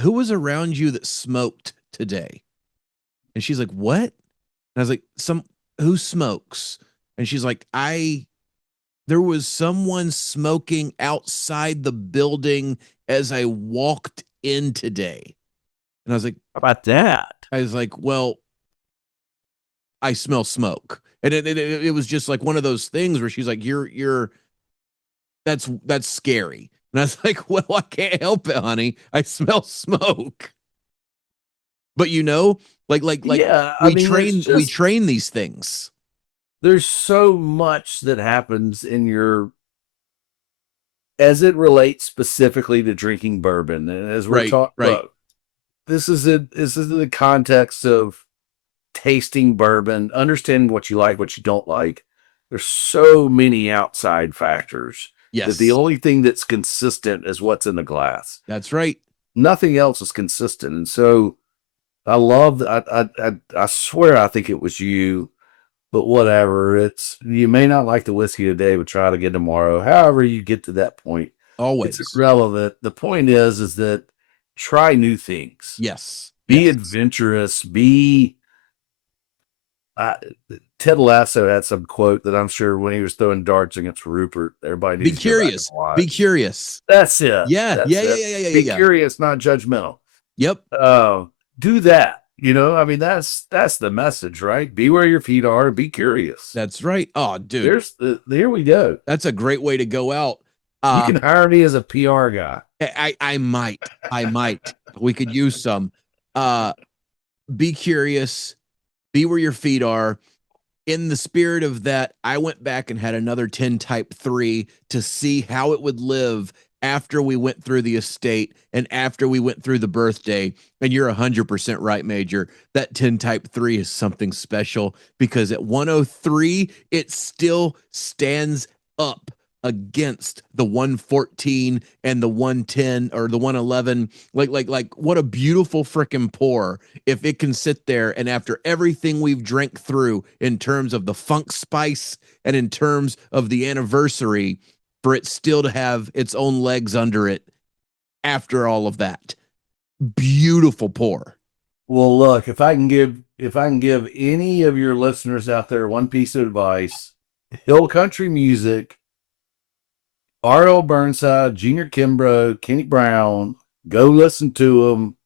"Who was around you that smoked today?" And she's like, "What?" And I was like, "Some who smokes?" And she's like, "I there was someone smoking outside the building as I walked in today." And How about that? I was like, "Well, I smell smoke." And it was just like one of those things where she's like, you're that's scary." And I was like, "Well, I can't help it, honey. I smell smoke." But like Yeah, I mean, we train these things. there's so much that happens in your as it relates specifically to drinking bourbon. And as we're Right, talking, right. look, this is in the context of tasting bourbon, understanding what you like, what you don't like. There's so many outside factors that the Yes, only thing that's consistent is what's in the glass. that's right. Nothing else is consistent. And so I love that. I swear I think it was you, but whatever. It's you may not like the whiskey today, but try it again tomorrow. However, you get to that point, it's Always. irrelevant. The point is that try new things, Yes. be Yes. adventurous, be I, Ted Lasso had some quote that I'm sure when he was throwing darts against Rupert, everybody Be needs to go back and curious. Be watch. curious. That's it. Yeah. That's Yeah. Yeah. it. Yeah. Yeah. Yeah. Be Yeah. curious, not judgmental. Yep. Do that. You know, I mean, that's the message, right? Be where your feet are. Be curious. That's right. Oh, dude, There's the here we go. that's a great way to go out. You Uh, can hire me as a PR guy. I might. I might. We could use some. Uh, be curious. Be where your feet are. In the spirit of that, I went back and had another Tintype 3 to see how it would live after we went through the estate and after we went through the birthday. And you're 100% right, Major. That Tintype 3 is something special because at 103, it still stands up against the 114 and the 110 or the 111. Like what a beautiful freaking pour if it can sit there and after everything we've drank through in terms of the funk spice and in terms of the anniversary, for it still to have its own legs under it after all of that. Beautiful pour. Well, look, if I can give any of your listeners out there one piece of advice, Hill Country Music, R.L. Burnside, Junior Kimbrough, Kenny Brown, go listen to them.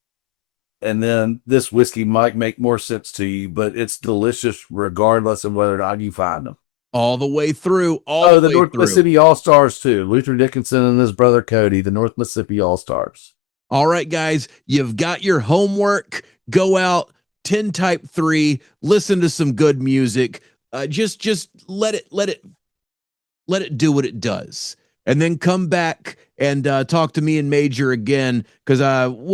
And then this whiskey might make more sense to you, but it's delicious regardless of whether or not you find them. All the way through. All Oh, the the way North through. Mississippi All Stars too. Luther Dickinson and his brother Cody, the North Mississippi All Stars. All right, guys, you've got your homework. Go out, Tintype 3, listen to some good music. Just let it do what it does. And then come back and talk to me and Major again because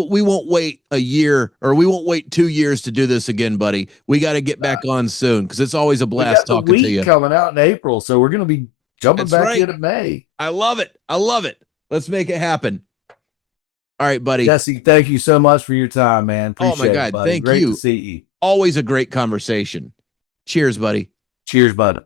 we won't wait a year or we won't wait 2 years to do this again, buddy. We got to get back on soon because it's always a We blast got the talking to week you. coming out in April, so we're going to be jumping That's back right. into May. I love it. I love it. Let's make it happen. All right, buddy. Jesse, thank you so much for your time, man. Oh, my Appreciate God. it, buddy. Thank Great you. to see you. Always a great conversation. Cheers, buddy. Cheers, bud.